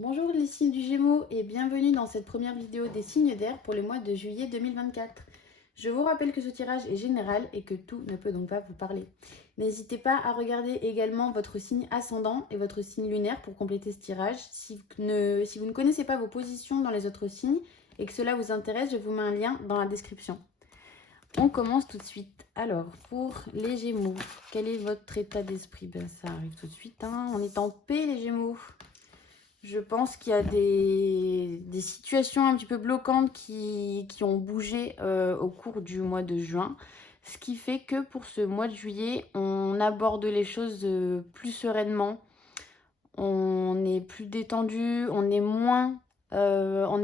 Bonjour les signes du Gémeaux et bienvenue dans cette première vidéo des signes d'air pour le mois de juillet 2024. Je vous rappelle que ce tirage est général et que tout ne peut donc pas vous parler. N'hésitez pas à regarder également votre signe ascendant et votre signe lunaire pour compléter ce tirage. Si vous ne connaissez pas vos positions dans les autres signes et que cela vous intéresse, je vous mets un lien dans la description. On commence tout de suite. Alors, pour les Gémeaux, quel est votre état d'esprit? Ça arrive tout de suite, hein. On est en paix les Gémeaux. Je pense qu'il y a des situations un petit peu bloquantes qui ont bougé au cours du mois de juin. Ce qui fait que pour ce mois de juillet, on aborde les choses plus sereinement. On est plus détendu, on a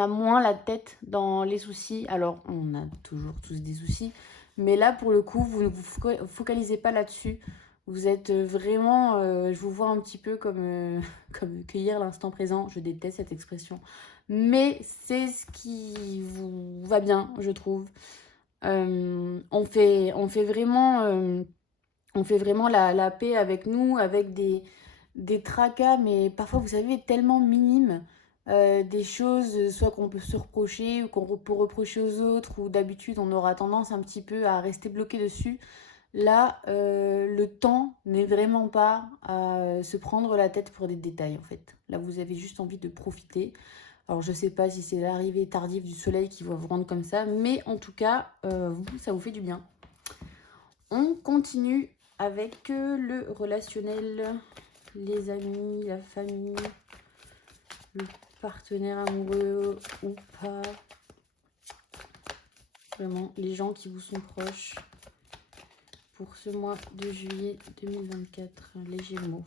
moins la tête dans les soucis. Alors, on a toujours tous des soucis. Mais là, pour le coup, vous ne vous focalisez pas là-dessus. Vous êtes vraiment, je vous vois un petit peu comme cueillir l'instant présent. Je déteste cette expression. Mais c'est ce qui vous va bien, je trouve. On fait vraiment la paix avec nous, avec des tracas, mais parfois, vous savez, tellement minimes. Des choses, soit qu'on peut se reprocher ou qu'on peut reprocher aux autres, ou d'habitude, on aura tendance un petit peu à rester bloqué dessus. Là, le temps n'est vraiment pas à se prendre la tête pour des détails, en fait. Là, vous avez juste envie de profiter. Alors, je sais pas si c'est l'arrivée tardive du soleil qui va vous rendre comme ça, mais en tout cas, ça vous fait du bien. On continue avec le relationnel, les amis, la famille, le partenaire amoureux ou pas. Vraiment, les gens qui vous sont proches. Pour ce mois de juillet 2024, les Gémeaux.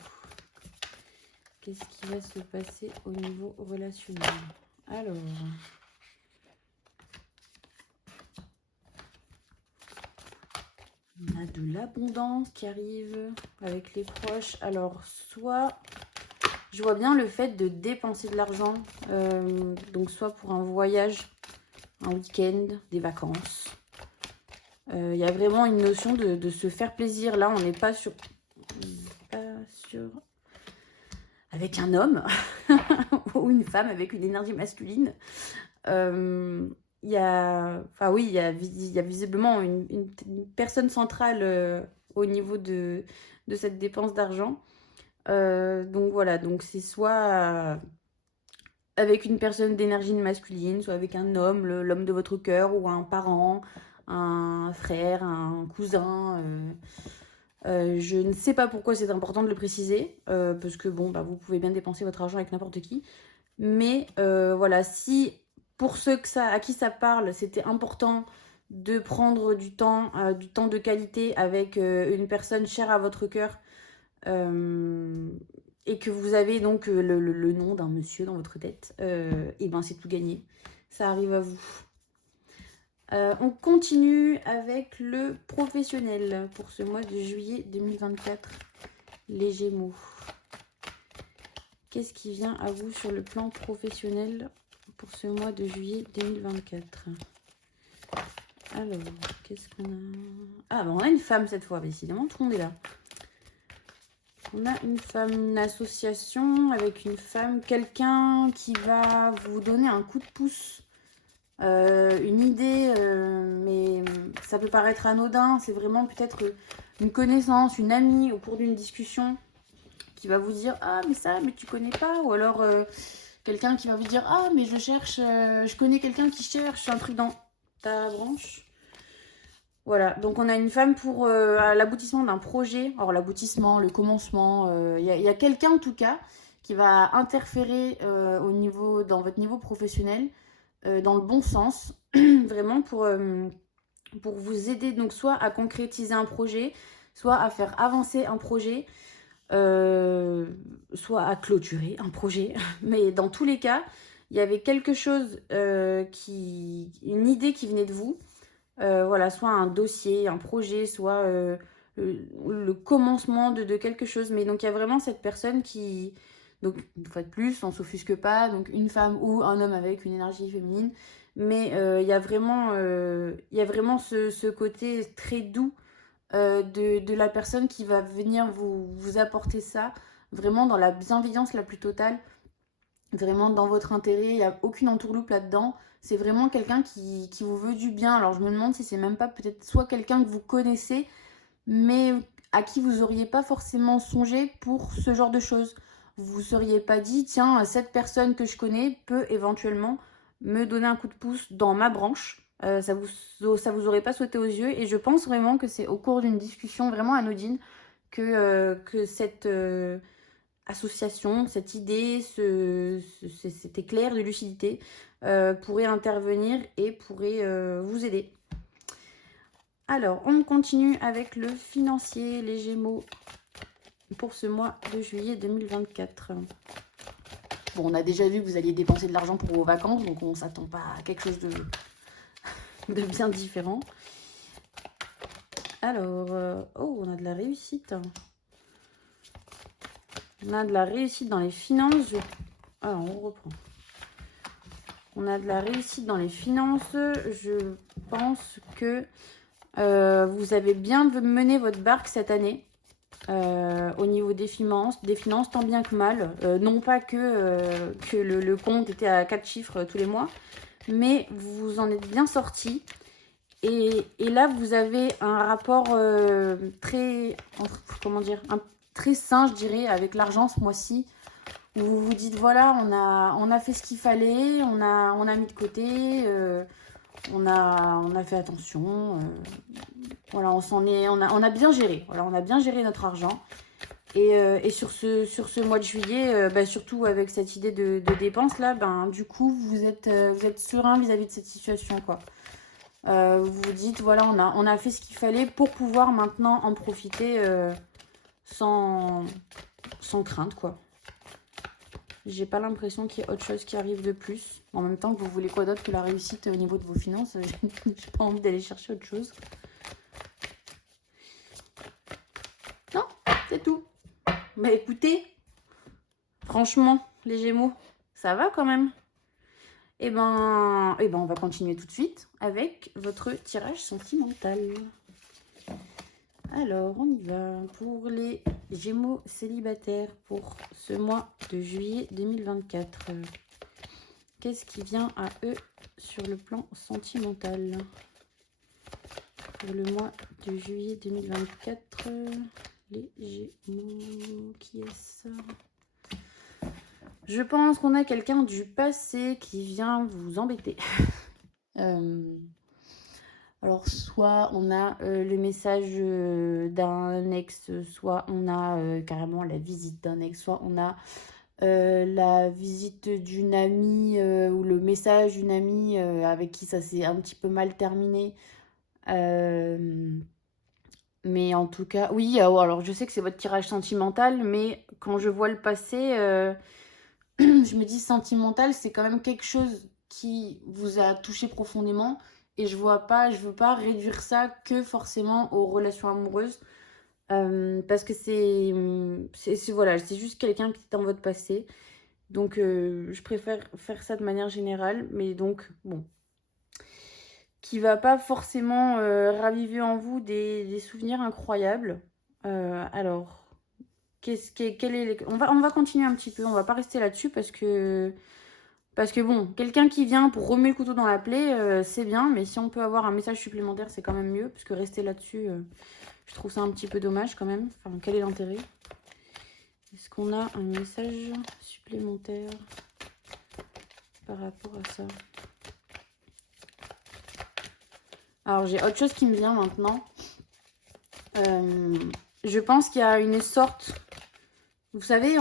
Qu'est-ce qui va se passer au niveau relationnel? Alors, on a de l'abondance qui arrive avec les proches. Alors, soit, je vois bien le fait de dépenser de l'argent, donc soit pour un voyage, un week-end, des vacances. Il y a vraiment une notion de se faire plaisir. Là, on n'est pas sur avec un homme ou une femme avec une énergie masculine. Il y a visiblement une personne centrale au niveau de cette dépense d'argent. Donc voilà, donc c'est soit avec une personne d'énergie masculine, soit avec un homme, l'homme de votre cœur, ou un parent, un frère, un cousin. Je ne sais pas pourquoi c'est important de le préciser, parce que bon, vous pouvez bien dépenser votre argent avec n'importe qui. Mais voilà, si pour ceux à qui ça parle, c'était important de prendre du temps de qualité avec une personne chère à votre cœur, et que vous avez donc le nom d'un monsieur dans votre tête, et ben c'est tout gagné. Ça arrive à vous. On continue avec le professionnel pour ce mois de juillet 2024, les Gémeaux. Qu'est-ce qui vient à vous sur le plan professionnel pour ce mois de juillet 2024? Alors, qu'est-ce qu'on a? Ah, on a une femme cette fois, décidément, tout le monde est là. On a une femme, une association avec une femme, quelqu'un qui va vous donner un coup de pouce, une idée, mais ça peut paraître anodin. C'est vraiment peut-être une connaissance, une amie au cours d'une discussion qui va vous dire « Ah, mais ça, mais tu connais pas » ou alors quelqu'un qui va vous dire « Ah, mais je connais quelqu'un qui cherche un truc dans ta branche. » Voilà, donc on a une femme pour l'aboutissement d'un projet. Alors l'aboutissement, le commencement, il y a quelqu'un en tout cas qui va interférer dans votre niveau professionnel, dans le bon sens, vraiment pour vous aider donc soit à concrétiser un projet, soit à faire avancer un projet, soit à clôturer un projet. Mais dans tous les cas, il y avait quelque chose, une idée qui venait de vous. Voilà, soit un dossier, un projet, soit le commencement de quelque chose. Mais donc il y a vraiment cette personne qui, donc une fois de plus, on s'offusque pas, donc une femme ou un homme avec une énergie féminine. Mais il y a vraiment ce côté très doux de la personne qui va venir vous apporter ça, vraiment dans la bienveillance la plus totale. vraiment dans votre intérêt, il n'y a aucune entourloupe là-dedans. C'est vraiment quelqu'un qui vous veut du bien. Alors je me demande si c'est même pas peut-être soit quelqu'un que vous connaissez, mais à qui vous auriez pas forcément songé pour ce genre de choses. Vous vous seriez pas dit, tiens, cette personne que je connais peut éventuellement me donner un coup de pouce dans ma branche. Ça vous aurait pas sauté aux yeux. Et je pense vraiment que c'est au cours d'une discussion vraiment anodine que cette association, cette idée, cet éclair de lucidité pourrait intervenir et pourrait vous aider. Alors, on continue avec le financier, les Gémeaux, pour ce mois de juillet 2024. Bon, on a déjà vu que vous alliez dépenser de l'argent pour vos vacances, donc on ne s'attend pas à quelque chose de bien différent. Alors, oh, on a de la réussite. On a de la réussite dans les finances. Alors, on reprend. On a de la réussite dans les finances. Je pense que vous avez bien mené votre barque cette année. Au niveau des finances tant bien que mal. Non pas que le compte était à 4 chiffres tous les mois, mais vous en êtes bien sorti. Et là, vous avez un rapport très, très sain, je dirais, avec l'argent ce mois-ci, où vous vous dites, voilà, on a fait ce qu'il fallait, on a mis de côté, on a fait attention, voilà, on a bien géré, voilà, on a bien géré notre argent. Et sur ce mois de juillet, surtout avec cette idée de dépenses là, du coup vous êtes serein vis-à-vis de cette situation, quoi. Vous vous dites, voilà, on a fait ce qu'il fallait pour pouvoir maintenant en profiter sans crainte, quoi. J'ai pas l'impression qu'il y ait autre chose qui arrive de plus. En même temps, que vous voulez quoi d'autre que la réussite au niveau de vos finances? J'ai pas envie d'aller chercher autre chose. Non, c'est tout. Bah écoutez, franchement, les Gémeaux, ça va quand même. Et ben, on va continuer tout de suite avec votre tirage sentimental. Alors, on y va pour les Gémeaux célibataires pour ce mois de juillet 2024. Qu'est-ce qui vient à eux sur le plan sentimental pour le mois de juillet 2024? Les Gémeaux, qui est ça? Je pense qu'on a quelqu'un du passé qui vient vous embêter. Alors, soit on a le message d'un ex, soit on a carrément la visite d'un ex, soit on a la visite d'une amie ou le message d'une amie avec qui ça s'est un petit peu mal terminé. Mais en tout cas, oui, alors je sais que c'est votre tirage sentimental, mais quand je vois le passé, je me dis sentimental, c'est quand même quelque chose qui vous a touché profondément. Et je veux pas réduire ça que forcément aux relations amoureuses. Parce que voilà, c'est juste quelqu'un qui est dans votre passé. Donc, je préfère faire ça de manière générale. Mais donc, bon. Qui va pas forcément raviver en vous des souvenirs incroyables. Alors, on va continuer un petit peu. On va pas rester là-dessus parce que bon, quelqu'un qui vient pour remuer le couteau dans la plaie, c'est bien, mais si on peut avoir un message supplémentaire, c'est quand même mieux, parce que rester là-dessus, je trouve ça un petit peu dommage quand même. Enfin, quel est l'intérêt? Est-ce qu'on a un message supplémentaire par rapport à ça? Alors, j'ai autre chose qui me vient maintenant. Je pense qu'il y a une sorte... Vous savez,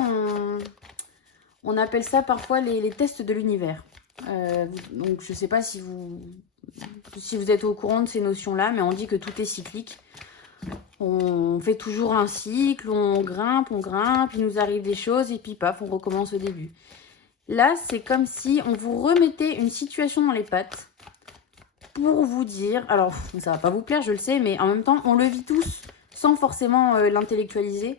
on appelle ça parfois les tests de l'univers. Donc, je ne sais pas si vous êtes au courant de ces notions-là, mais on dit que tout est cyclique. On fait toujours un cycle, on grimpe, il nous arrive des choses, et puis paf, on recommence au début. Là, c'est comme si on vous remettait une situation dans les pattes pour vous dire... Alors, ça va pas vous plaire, je le sais, mais en même temps, on le vit tous sans forcément l'intellectualiser.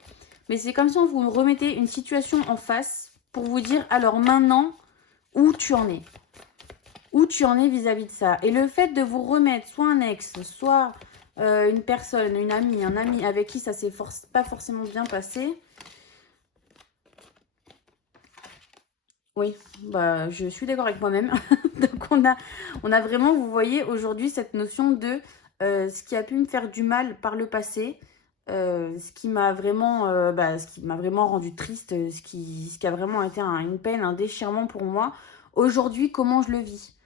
Mais c'est comme si on vous remettait une situation en face pour vous dire, alors maintenant, où tu en es? Où tu en es vis-à-vis de ça? Et le fait de vous remettre soit un ex, soit une personne, une amie, un ami avec qui ça s'est pas forcément bien passé, Oui, bah, je suis d'accord avec moi-même. Donc on a vraiment, vous voyez, aujourd'hui cette notion de ce qui a pu me faire du mal par le passé, ce qui m'a vraiment rendu triste, ce qui a vraiment été une peine, un déchirement pour moi. Aujourd'hui, comment je le vis?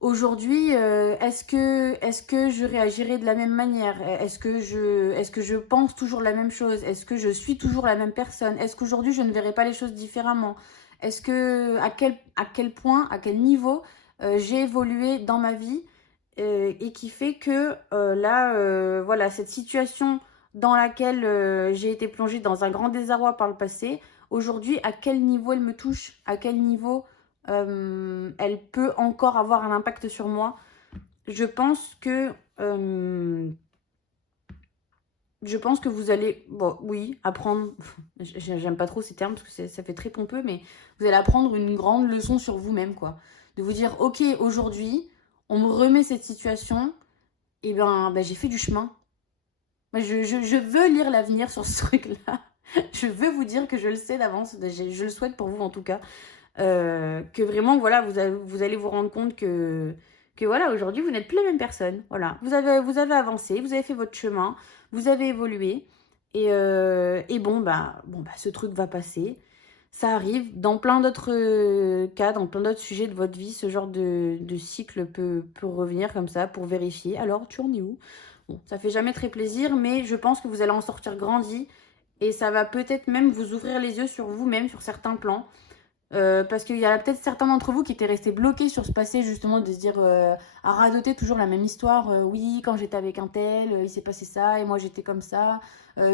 Aujourd'hui, est-ce que je réagirai de la même manière? Est-ce que je pense toujours la même chose? Est-ce que je suis toujours la même personne? Est-ce qu'aujourd'hui, je ne verrai pas les choses différemment? Est-ce que, à quel point, à quel niveau j'ai évolué dans ma vie et qui fait que voilà, cette situation dans laquelle j'ai été plongée dans un grand désarroi par le passé, aujourd'hui, à quel niveau elle me touche? À quel niveau elle peut encore avoir un impact sur moi. Je pense que, euh, je pense que vous allez, bon, oui, apprendre, j'aime pas trop ces termes parce que ça fait très pompeux, mais vous allez apprendre une grande leçon sur vous-même, quoi. De vous dire, ok, aujourd'hui, on me remet cette situation, et ben j'ai fait du chemin. Je veux lire l'avenir sur ce truc-là. Je veux vous dire que je le sais d'avance, je le souhaite pour vous en tout cas. Que vraiment, voilà, vous allez vous rendre compte que voilà, aujourd'hui, vous n'êtes plus la même personne. Voilà, vous avez avancé, vous avez fait votre chemin, vous avez évolué. Et bon, bah, ce truc va passer. Ça arrive dans plein d'autres cas, dans plein d'autres sujets de votre vie, ce genre de cycle peut revenir comme ça pour vérifier. Alors, tu en es où? Bon, ça fait jamais très plaisir, mais je pense que vous allez en sortir grandi et ça va peut-être même vous ouvrir les yeux sur vous-même, sur certains plans. Parce qu'il y a peut-être certains d'entre vous qui étaient restés bloqués sur ce passé, justement, de se dire à radoter toujours la même histoire. Oui, quand j'étais avec un tel, il s'est passé ça, et moi j'étais comme ça.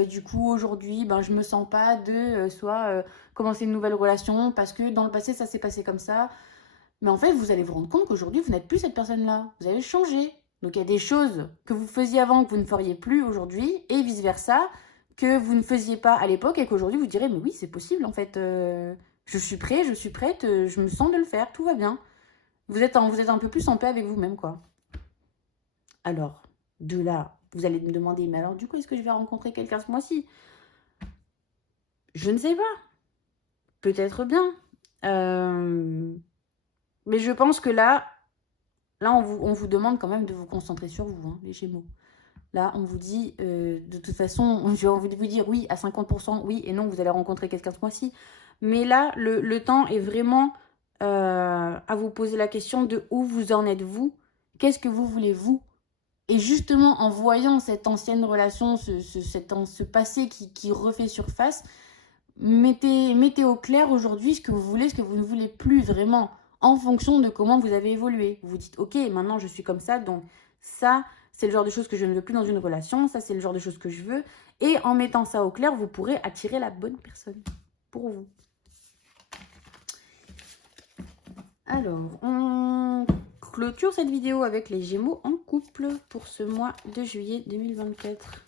Du coup, aujourd'hui, ben, je me sens pas de commencer une nouvelle relation parce que dans le passé, ça s'est passé comme ça. Mais en fait, vous allez vous rendre compte qu'aujourd'hui, vous n'êtes plus cette personne-là. Vous avez changé. Donc il y a des choses que vous faisiez avant que vous ne feriez plus aujourd'hui, et vice-versa, que vous ne faisiez pas à l'époque et qu'aujourd'hui vous direz, mais oui, c'est possible en fait. Je suis prêt, je suis prête, je me sens de le faire, tout va bien. Vous êtes un peu plus en paix avec vous-même, quoi. Alors, de là, vous allez me demander, mais alors du coup, est-ce que je vais rencontrer quelqu'un ce mois-ci? Je ne sais pas. Peut-être bien. Mais je pense que là on vous demande quand même de vous concentrer sur vous, hein, les Gémeaux. Là, on vous dit, de toute façon, j'ai envie de vous dire oui à 50%, oui et non, vous allez rencontrer quelqu'un ce mois-ci. Mais là, le temps est vraiment à vous poser la question de où vous en êtes vous, qu'est-ce que vous voulez vous. Et justement, en voyant cette ancienne relation, ce passé qui refait surface, mettez au clair aujourd'hui ce que vous voulez, ce que vous ne voulez plus vraiment, en fonction de comment vous avez évolué. Vous vous dites, ok, maintenant je suis comme ça, donc ça, c'est le genre de choses que je ne veux plus dans une relation, ça, c'est le genre de choses que je veux. Et en mettant ça au clair, vous pourrez attirer la bonne personne pour vous. Alors, on clôture cette vidéo avec les Gémeaux en couple pour ce mois de juillet 2024.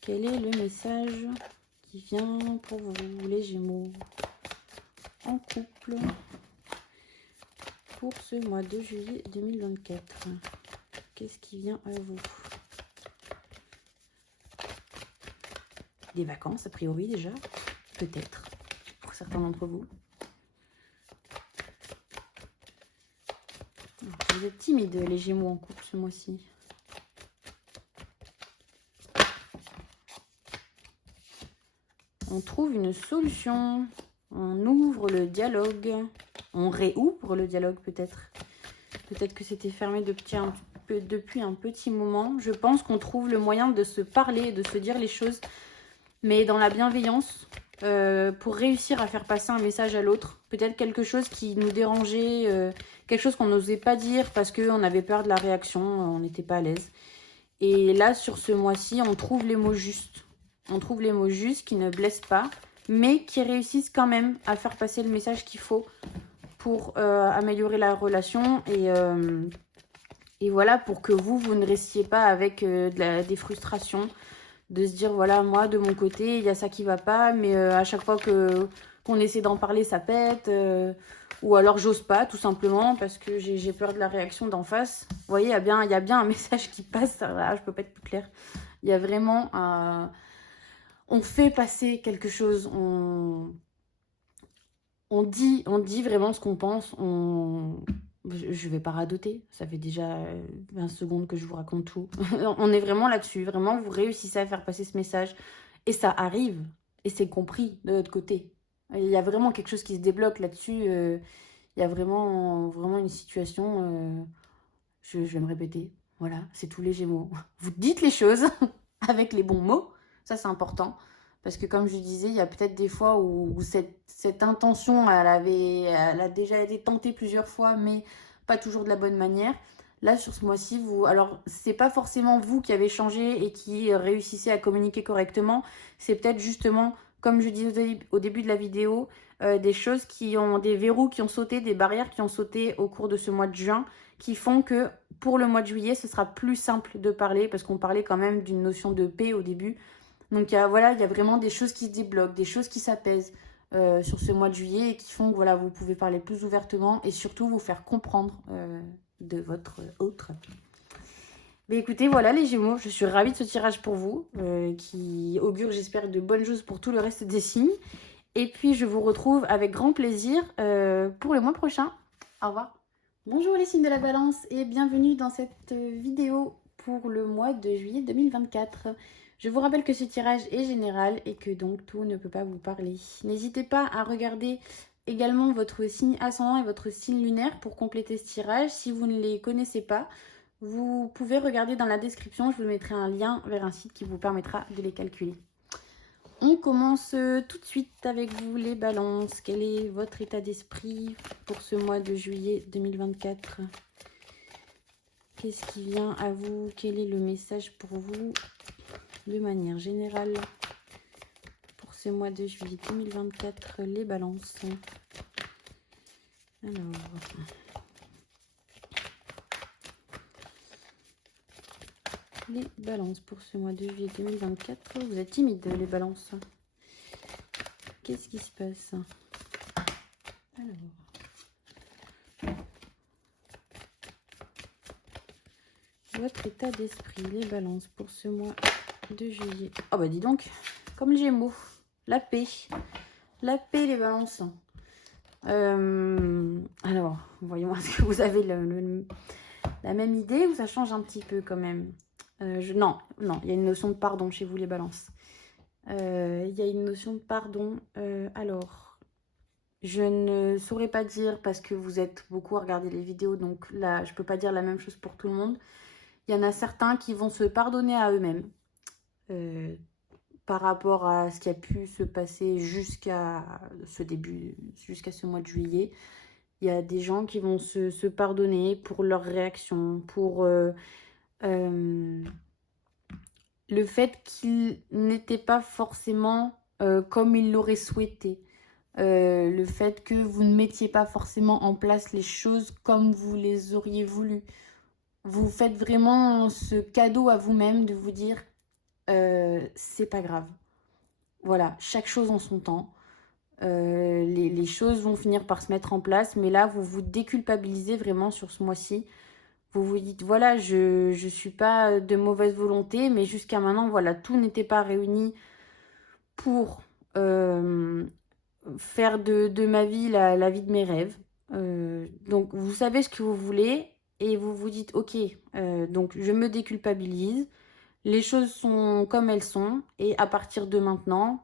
Quel est le message qui vient pour vous, les Gémeaux, en couple pour ce mois de juillet 2024? Qu'est-ce qui vient à vous? Des vacances, a priori, déjà. Peut-être, pour certains d'entre vous. Vous êtes timides, les Gémeaux en couple, ce mois-ci. On trouve une solution. On ouvre le dialogue. On réouvre le dialogue, peut-être. Peut-être que c'était fermé depuis un petit moment. Je pense qu'on trouve le moyen de se parler, de se dire les choses, mais dans la bienveillance, pour réussir à faire passer un message à l'autre. Peut-être quelque chose qui nous dérangeait, quelque chose qu'on n'osait pas dire parce qu'on avait peur de la réaction, on n'était pas à l'aise. Et là, sur ce mois-ci, on trouve les mots justes. On trouve les mots justes qui ne blessent pas, mais qui réussissent quand même à faire passer le message qu'il faut pour améliorer la relation et voilà, pour que vous ne restiez pas avec des frustrations, de se dire, voilà, moi, de mon côté, il y a ça qui va pas, mais à chaque fois qu'on essaie d'en parler, ça pète, ou alors j'ose pas, tout simplement, parce que j'ai peur de la réaction d'en face. Vous voyez, il y a bien un message qui passe, là, je peux pas être plus claire. Il y a vraiment on fait passer quelque chose, on dit vraiment ce qu'on pense. Je vais pas radoter, ça fait déjà 20 secondes que je vous raconte tout. On est vraiment là-dessus, vraiment, vous réussissez à faire passer ce message. Et ça arrive, et c'est compris de l'autre côté. Il y a vraiment quelque chose qui se débloque là-dessus. Il y a vraiment une situation, je vais me répéter, voilà, c'est tous les Gémeaux. Vous dites les choses avec les bons mots, ça c'est important. Parce que comme je disais, il y a peut-être des fois où cette intention, elle a déjà été tentée plusieurs fois, mais pas toujours de la bonne manière. Là, sur ce mois-ci, alors, c'est pas forcément vous qui avez changé et qui réussissez à communiquer correctement. C'est peut-être justement, comme je disais au début de la vidéo, des choses des verrous qui ont sauté, des barrières qui ont sauté au cours de ce mois de juin, qui font que pour le mois de juillet, ce sera plus simple de parler, parce qu'on parlait quand même d'une notion de paix au début. Donc voilà, il y a vraiment des choses qui se débloquent, des choses qui s'apaisent sur ce mois de juillet et qui font que voilà, vous pouvez parler plus ouvertement et surtout vous faire comprendre de votre autre. Mais écoutez, voilà les Gémeaux, je suis ravie de ce tirage pour vous, qui augure, j'espère, de bonnes choses pour tout le reste des signes. Et puis je vous retrouve avec grand plaisir pour le mois prochain. Au revoir. Bonjour les signes de la balance et bienvenue dans cette vidéo pour le mois de juillet 2024. Je vous rappelle que ce tirage est général et que donc tout ne peut pas vous parler. N'hésitez pas à regarder également votre signe ascendant et votre signe lunaire pour compléter ce tirage. Si vous ne les connaissez pas, vous pouvez regarder dans la description, je vous mettrai un lien vers un site qui vous permettra de les calculer. On commence tout de suite avec vous les balances. Quel est votre état d'esprit pour ce mois de juillet 2024? Qu'est-ce qui vient à vous? Quel est le message pour vous de manière générale pour ce mois de juillet 2024, les balances? Alors, les balances pour ce mois de juillet 2024. Vous êtes timide, les balances. Qu'est-ce qui se passe? Alors, votre état d'esprit, les balances pour ce mois de juillet. Oh bah dis donc, comme les Gémeaux, la paix, les balances. Alors, voyons, est-ce que vous avez la même idée ou ça change un petit peu quand même? Non, il y a une notion de pardon chez vous les balances. Il y a une notion de pardon. Alors, je ne saurais pas dire parce que vous êtes beaucoup à regarder les vidéos, donc là, je ne peux pas dire la même chose pour tout le monde. Il y en a certains qui vont se pardonner à eux-mêmes par rapport à ce qui a pu se passer jusqu'à ce mois de juillet. Il y a des gens qui vont se pardonner pour leur réaction, pour le fait qu'ils n'étaient pas forcément comme ils l'auraient souhaité. Le fait que vous ne mettiez pas forcément en place les choses comme vous les auriez voulu. Vous faites vraiment ce cadeau à vous-même de vous dire c'est pas grave. Voilà, chaque chose en son temps. Les choses vont finir par se mettre en place, mais là, vous vous déculpabilisez vraiment sur ce mois-ci. Vous vous dites, voilà, je suis pas de mauvaise volonté, mais jusqu'à maintenant, voilà, tout n'était pas réuni pour faire de ma vie la vie de mes rêves. Donc, vous savez ce que vous voulez et vous vous dites, ok, donc je me déculpabilise. Les choses sont comme elles sont et à partir de maintenant,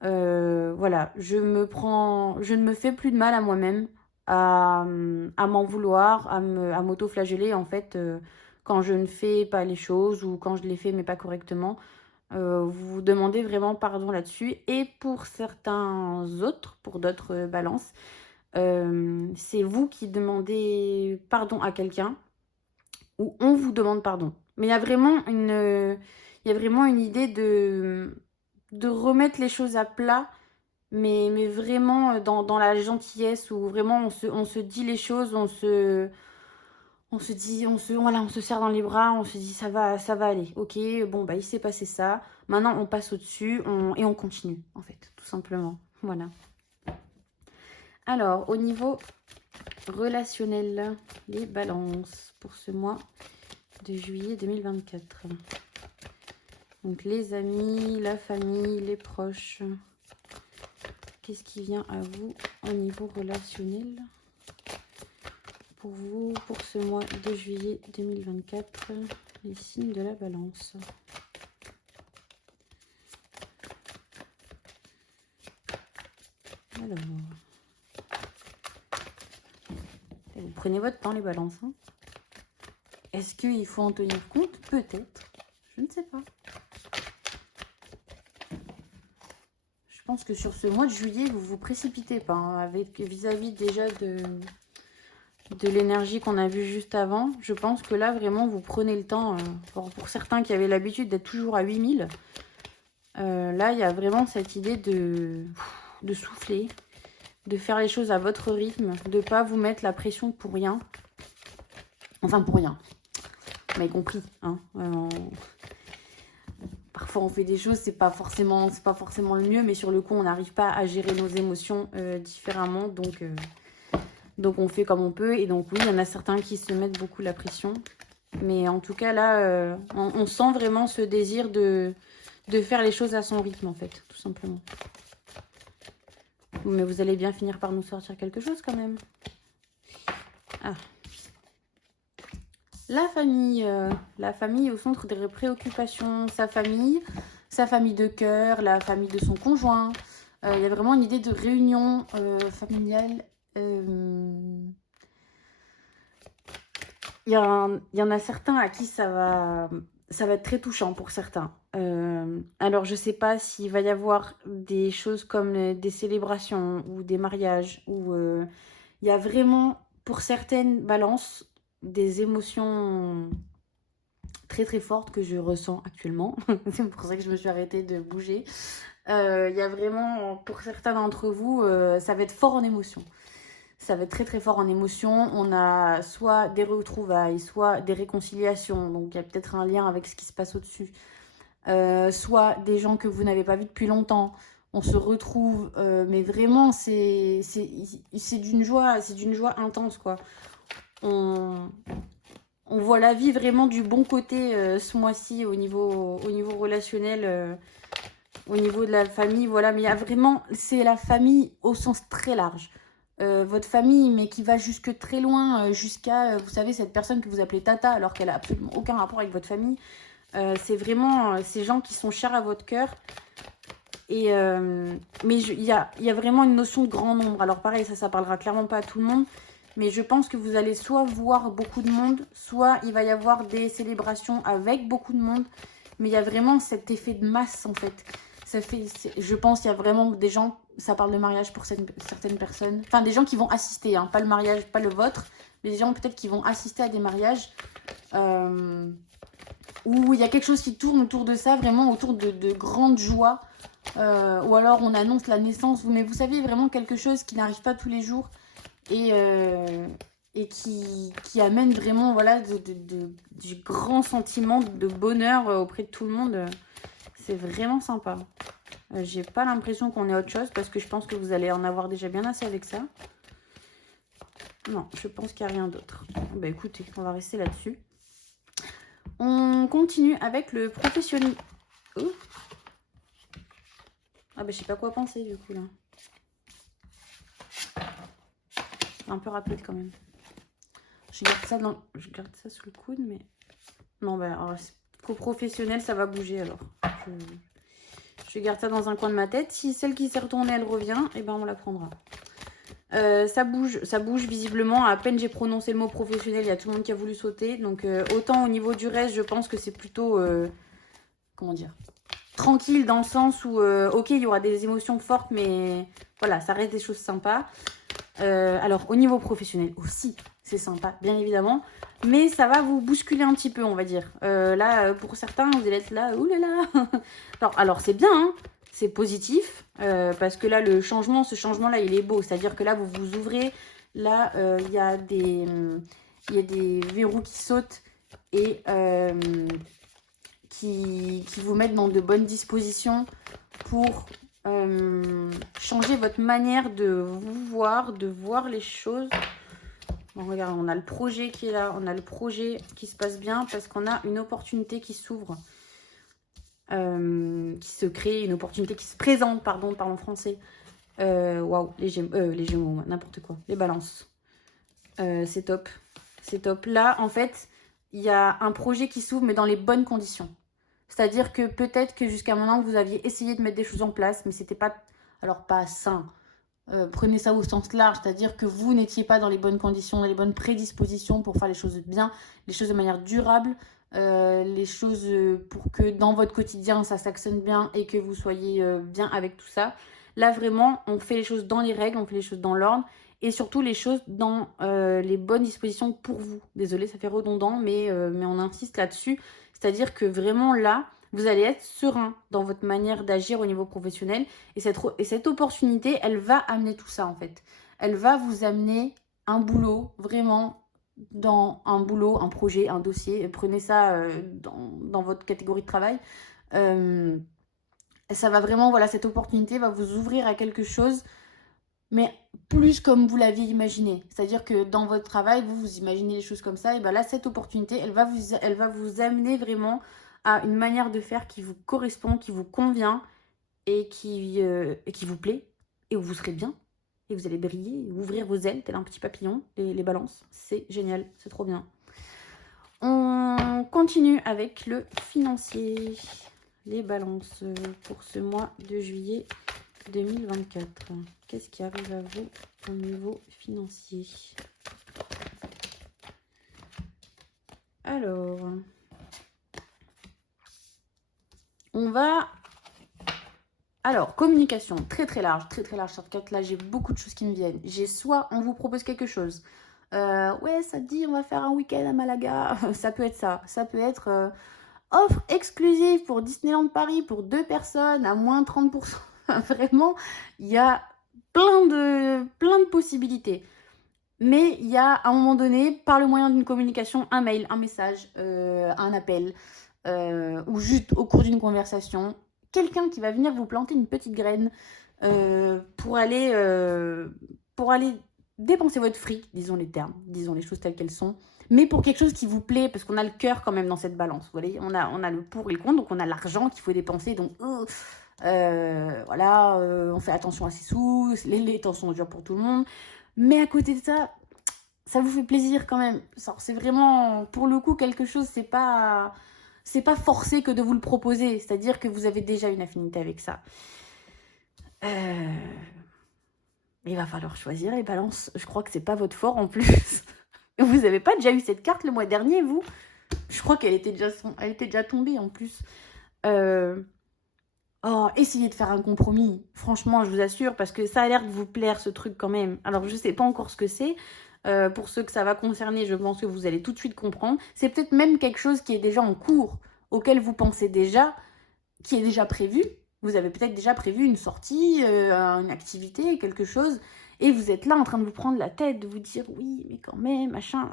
voilà, je ne me fais plus de mal à moi-même, à m'en vouloir, à m'auto-flageller en fait quand je ne fais pas les choses ou quand je les fais mais pas correctement. Vous vous demandez vraiment pardon là-dessus. Et pour certains autres, pour d'autres balances, c'est vous qui demandez pardon à quelqu'un ou on vous demande pardon. Mais il y a vraiment une idée de remettre les choses à plat, mais vraiment dans la gentillesse où vraiment on se dit les choses, on se serre dans les bras, on se dit ça va aller. Ok, bon bah il s'est passé ça. Maintenant on passe au-dessus et on continue en fait, tout simplement. Voilà. Alors au niveau relationnel, les balances pour ce mois de juillet 2024. Donc les amis, la famille, les proches. qu'est-ce qui vient à vous au niveau relationnel pour vous, pour ce mois de juillet 2024, les signes de la balance. Alors, vous prenez votre temps les balances. Hein. Est-ce qu'il faut en tenir compte? Peut-être. Je ne sais pas. Je pense que sur ce mois de juillet, vous vous précipitez pas. Hein, avec vis-à-vis déjà de l'énergie qu'on a vue juste avant. Je pense que là, vraiment, vous prenez le temps. Pour certains qui avaient l'habitude d'être toujours à 8000, là, il y a vraiment cette idée de souffler, de faire les choses à votre rythme, de ne pas vous mettre la pression pour rien. Enfin, pour rien. Vous m'avez compris. Hein, parfois, on fait des choses, c'est pas forcément le mieux, mais sur le coup, on n'arrive pas à gérer nos émotions différemment. Donc, on fait comme on peut. Et donc, oui, il y en a certains qui se mettent beaucoup la pression. Mais en tout cas, là, on sent vraiment ce désir de faire les choses à son rythme, en fait, tout simplement. Mais vous allez bien finir par nous sortir quelque chose, quand même. Ah. La famille au centre des préoccupations, sa famille de cœur, la famille de son conjoint. Il y a vraiment une idée de réunion familiale. Il y en a certains à qui ça va être très touchant pour certains. Alors, je ne sais pas s'il va y avoir des choses comme des célébrations ou des mariages où il y a vraiment, pour certaines balances, des émotions très très fortes que je ressens actuellement. C'est pour ça que je me suis arrêtée de bouger. Il y a vraiment, pour certains d'entre vous, ça va être fort en émotion. Ça va être très très fort en émotion. On a soit des retrouvailles, soit des réconciliations. Donc il y a peut-être un lien avec ce qui se passe au-dessus. Soit des gens que vous n'avez pas vus depuis longtemps. On se retrouve, mais vraiment c'est d'une joie intense, quoi. On voit la vie vraiment du bon côté ce mois-ci au niveau relationnel, au niveau de la famille, voilà. Mais il y a vraiment, c'est la famille au sens très large. Votre famille, mais qui va jusque très loin, jusqu'à, vous savez, cette personne que vous appelez Tata, alors qu'elle a absolument aucun rapport avec votre famille. C'est vraiment ces gens qui sont chers à votre cœur. Et mais il y a vraiment une notion de grand nombre. Alors pareil, ça parlera clairement pas à tout le monde. Mais je pense que vous allez soit voir beaucoup de monde, soit il va y avoir des célébrations avec beaucoup de monde. Mais il y a vraiment cet effet de masse, en fait. Je pense qu'il y a vraiment des gens, ça parle de mariage pour certaines personnes. Enfin, des gens qui vont assister, hein, pas le mariage, pas le vôtre, mais des gens peut-être qui vont assister à des mariages où il y a quelque chose qui tourne autour de ça, vraiment autour de grandes joies. Ou alors on annonce la naissance, mais vous savez, vraiment quelque chose qui n'arrive pas tous les jours. Et qui amène vraiment, voilà, du grand sentiment de bonheur auprès de tout le monde. C'est vraiment sympa. J'ai pas l'impression qu'on ait autre chose parce que je pense que vous allez en avoir déjà bien assez avec ça. Non, je pense qu'il n'y a rien d'autre. Bah écoutez, on va rester là-dessus. On continue avec le professionnel. Oh. Ah bah je sais pas quoi penser du coup là. Un peu rapide quand même. Je garde ça sous le coude, mais non, bah alors, professionnel, ça va bouger alors. Je garde ça dans un coin de ma tête. Si celle qui s'est retournée, elle revient, et ben on la prendra. Ça bouge visiblement. À peine j'ai prononcé le mot professionnel, il y a tout le monde qui a voulu sauter. Donc autant au niveau du reste, je pense que c'est plutôt comment dire, tranquille dans le sens où ok, il y aura des émotions fortes, mais voilà, ça reste des choses sympas. Alors au niveau professionnel aussi, c'est sympa, bien évidemment, mais ça va vous bousculer un petit peu, on va dire. Là, pour certains, vous allez être là, oulala. Alors c'est bien, hein, c'est positif, parce que là, ce changement-là, il est beau. C'est-à-dire que là, vous vous ouvrez, là, il y a des verrous qui sautent et qui vous mettent dans de bonnes dispositions pour changer votre manière de vous voir, de voir les choses. Bon, regarde, on a le projet qui est là, on a le projet qui se passe bien parce qu'on a une opportunité qui s'ouvre, qui se crée, une opportunité qui se présente, pardon, parlons français, Waouh, les Gémeaux, n'importe quoi. Les Balances. C'est top. C'est top. Là, en fait, il y a un projet qui s'ouvre, mais dans les bonnes conditions. C'est-à-dire que peut-être que jusqu'à maintenant, vous aviez essayé de mettre des choses en place, mais c'était pas... Alors, pas sain. Prenez ça au sens large, c'est-à-dire que vous n'étiez pas dans les bonnes conditions, dans les bonnes prédispositions pour faire les choses bien, les choses de manière durable, les choses pour que dans votre quotidien, ça s'actionne bien et que vous soyez bien avec tout ça. Là, vraiment, on fait les choses dans les règles, on fait les choses dans l'ordre et surtout les choses dans les bonnes dispositions pour vous. Désolée, ça fait redondant, mais on insiste là-dessus. C'est-à-dire que vraiment là, vous allez être serein dans votre manière d'agir au niveau professionnel. Et cette opportunité, elle va amener tout ça en fait. Elle va vous amener un boulot, vraiment dans un boulot, un projet, un dossier. Prenez ça dans votre catégorie de travail. Ça va vraiment, voilà, cette opportunité va vous ouvrir à quelque chose, mais plus comme vous l'aviez imaginé. C'est-à-dire que dans votre travail, vous imaginez les choses comme ça. Et bien là, cette opportunité, elle va vous amener vraiment à une manière de faire qui vous correspond, qui vous convient et qui vous plaît. Et où vous serez bien. Et vous allez briller, ouvrir vos ailes, tel un petit papillon, les balances. C'est génial, c'est trop bien. On continue avec le financier. Les balances pour ce mois de juillet 2024. Qu'est-ce qui arrive à vous au niveau financier? Alors, on va... Alors, communication, très large cette carte là, j'ai beaucoup de choses qui me viennent. J'ai soit on vous propose quelque chose, ouais, ça te dit on va faire un week-end à Malaga, ça peut être ça, ça peut être offre exclusive pour Disneyland Paris pour 2 personnes à moins 30%. Vraiment, il y a plein de possibilités. Mais il y a à un moment donné, par le moyen d'une communication, un mail, un message, un appel, ou juste au cours d'une conversation, quelqu'un qui va venir vous planter une petite graine pour aller dépenser votre fric, disons les termes, disons les choses telles qu'elles sont, mais pour quelque chose qui vous plaît, parce qu'on a le cœur quand même dans cette balance. Vous voyez, on a le pour et le contre, donc on a l'argent qu'il faut dépenser, donc voilà, on fait attention à ses sous, les temps sont durs pour tout le monde, mais à côté de ça, ça vous fait plaisir quand même. C'est vraiment, pour le coup, quelque chose, c'est pas forcé que de vous le proposer, c'est-à-dire que vous avez déjà une affinité avec ça. Il va falloir choisir les balances. Je crois que c'est pas votre fort en plus. Vous n'avez pas déjà eu cette carte le mois dernier, vous? Je crois qu'elle était déjà tombée en plus. Oh, essayez de faire un compromis. Franchement, je vous assure, parce que ça a l'air de vous plaire ce truc quand même. Alors, je sais pas encore ce que c'est. Pour ceux que ça va concerner, je pense que vous allez tout de suite comprendre. C'est peut-être même quelque chose qui est déjà en cours, auquel vous pensez déjà, qui est déjà prévu. Vous avez peut-être déjà prévu une sortie, une activité, quelque chose, et vous êtes là en train de vous prendre la tête, de vous dire oui, mais quand même, machin.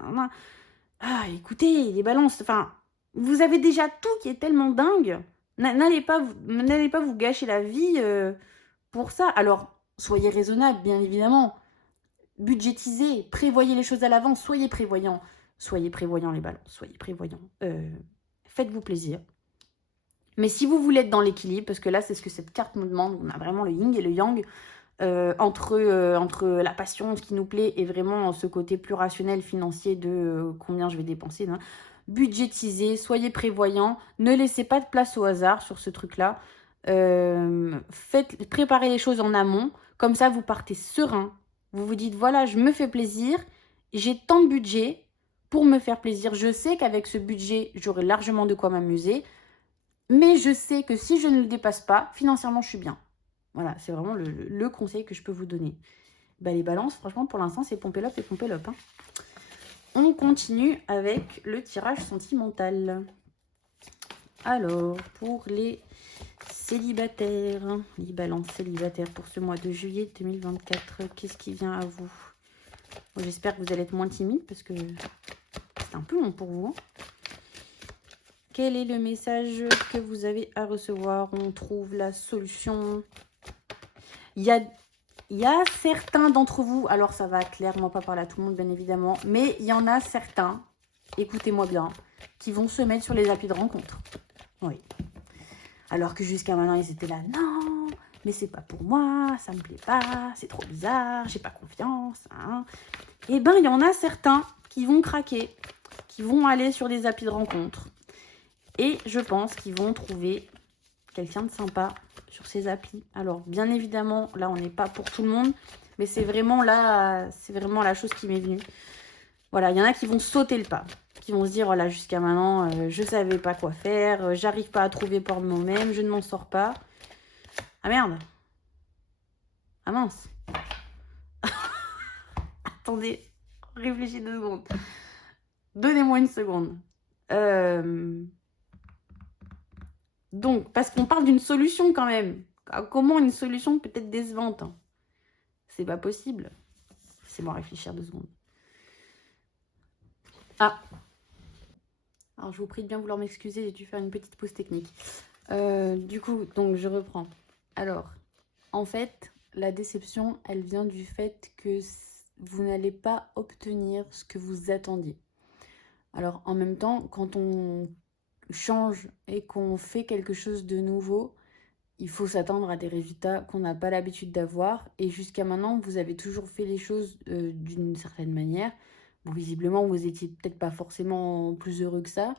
Ah, écoutez, les balances, enfin, vous avez déjà tout qui est tellement dingue. N'allez pas vous gâcher la vie pour ça. Alors, soyez raisonnable, bien évidemment. Budgétisez, prévoyez les choses à l'avance, soyez prévoyants. Soyez prévoyants, les balances, soyez prévoyants. Faites-vous plaisir. Mais si vous voulez être dans l'équilibre, parce que là, c'est ce que cette carte nous demande, on a vraiment le yin et le yang, entre la passion, ce qui nous plaît, et vraiment ce côté plus rationnel, financier de combien je vais dépenser. Hein. Budgétisez, soyez prévoyants, ne laissez pas de place au hasard sur ce truc-là. Préparez les choses en amont, comme ça vous partez serein. Vous vous dites, voilà, je me fais plaisir, j'ai tant de budget pour me faire plaisir. Je sais qu'avec ce budget, j'aurai largement de quoi m'amuser. Mais je sais que si je ne le dépasse pas, financièrement, je suis bien. Voilà, c'est vraiment le conseil que je peux vous donner. Bah, les balances, franchement, pour l'instant, c'est pompélope et pompélope. Hein. On continue avec le tirage sentimental. Alors, pour les célibataires, les balances célibataires pour ce mois de juillet 2024, qu'est-ce qui vient à vous? Bon, j'espère que vous allez être moins timide parce que c'est un peu long pour vous. Hein. Quel est le message que vous avez à recevoir? On trouve la solution. Il y a certains d'entre vous, alors ça va clairement pas parler à tout le monde bien évidemment, mais il y en a certains, écoutez-moi bien, qui vont se mettre sur les applis de rencontre. Oui. Alors que jusqu'à maintenant, ils étaient là, non, mais c'est pas pour moi, ça me plaît pas, c'est trop bizarre, j'ai pas confiance. Hein. Et ben, il y en a certains qui vont craquer, qui vont aller sur des applis de rencontres. Et je pense qu'ils vont trouver quelqu'un de sympa sur ces applis. Alors, bien évidemment, là, on n'est pas pour tout le monde, mais c'est vraiment la chose qui m'est venue. Voilà, il y en a qui vont sauter le pas, qui vont se dire, voilà, jusqu'à maintenant, je savais pas quoi faire, j'arrive pas à trouver par moi-même, je ne m'en sors pas. Ah merde. Ah mince. Attendez, réfléchis 2 secondes. Donnez-moi une seconde. Donc, parce qu'on parle d'une solution quand même. Comment une solution peut être décevante? C'est pas possible. Laissez-moi réfléchir 2 secondes. Ah. Alors, je vous prie de bien vouloir m'excuser, j'ai dû faire une petite pause technique. Du coup, donc, je reprends. Alors, en fait, la déception, elle vient du fait que vous n'allez pas obtenir ce que vous attendiez. Alors, en même temps, quand on change et qu'on fait quelque chose de nouveau, il faut s'attendre à des résultats qu'on n'a pas l'habitude d'avoir. Et jusqu'à maintenant, vous avez toujours fait les choses d'une certaine manière. Bon, visiblement, vous n'étiez peut-être pas forcément plus heureux que ça.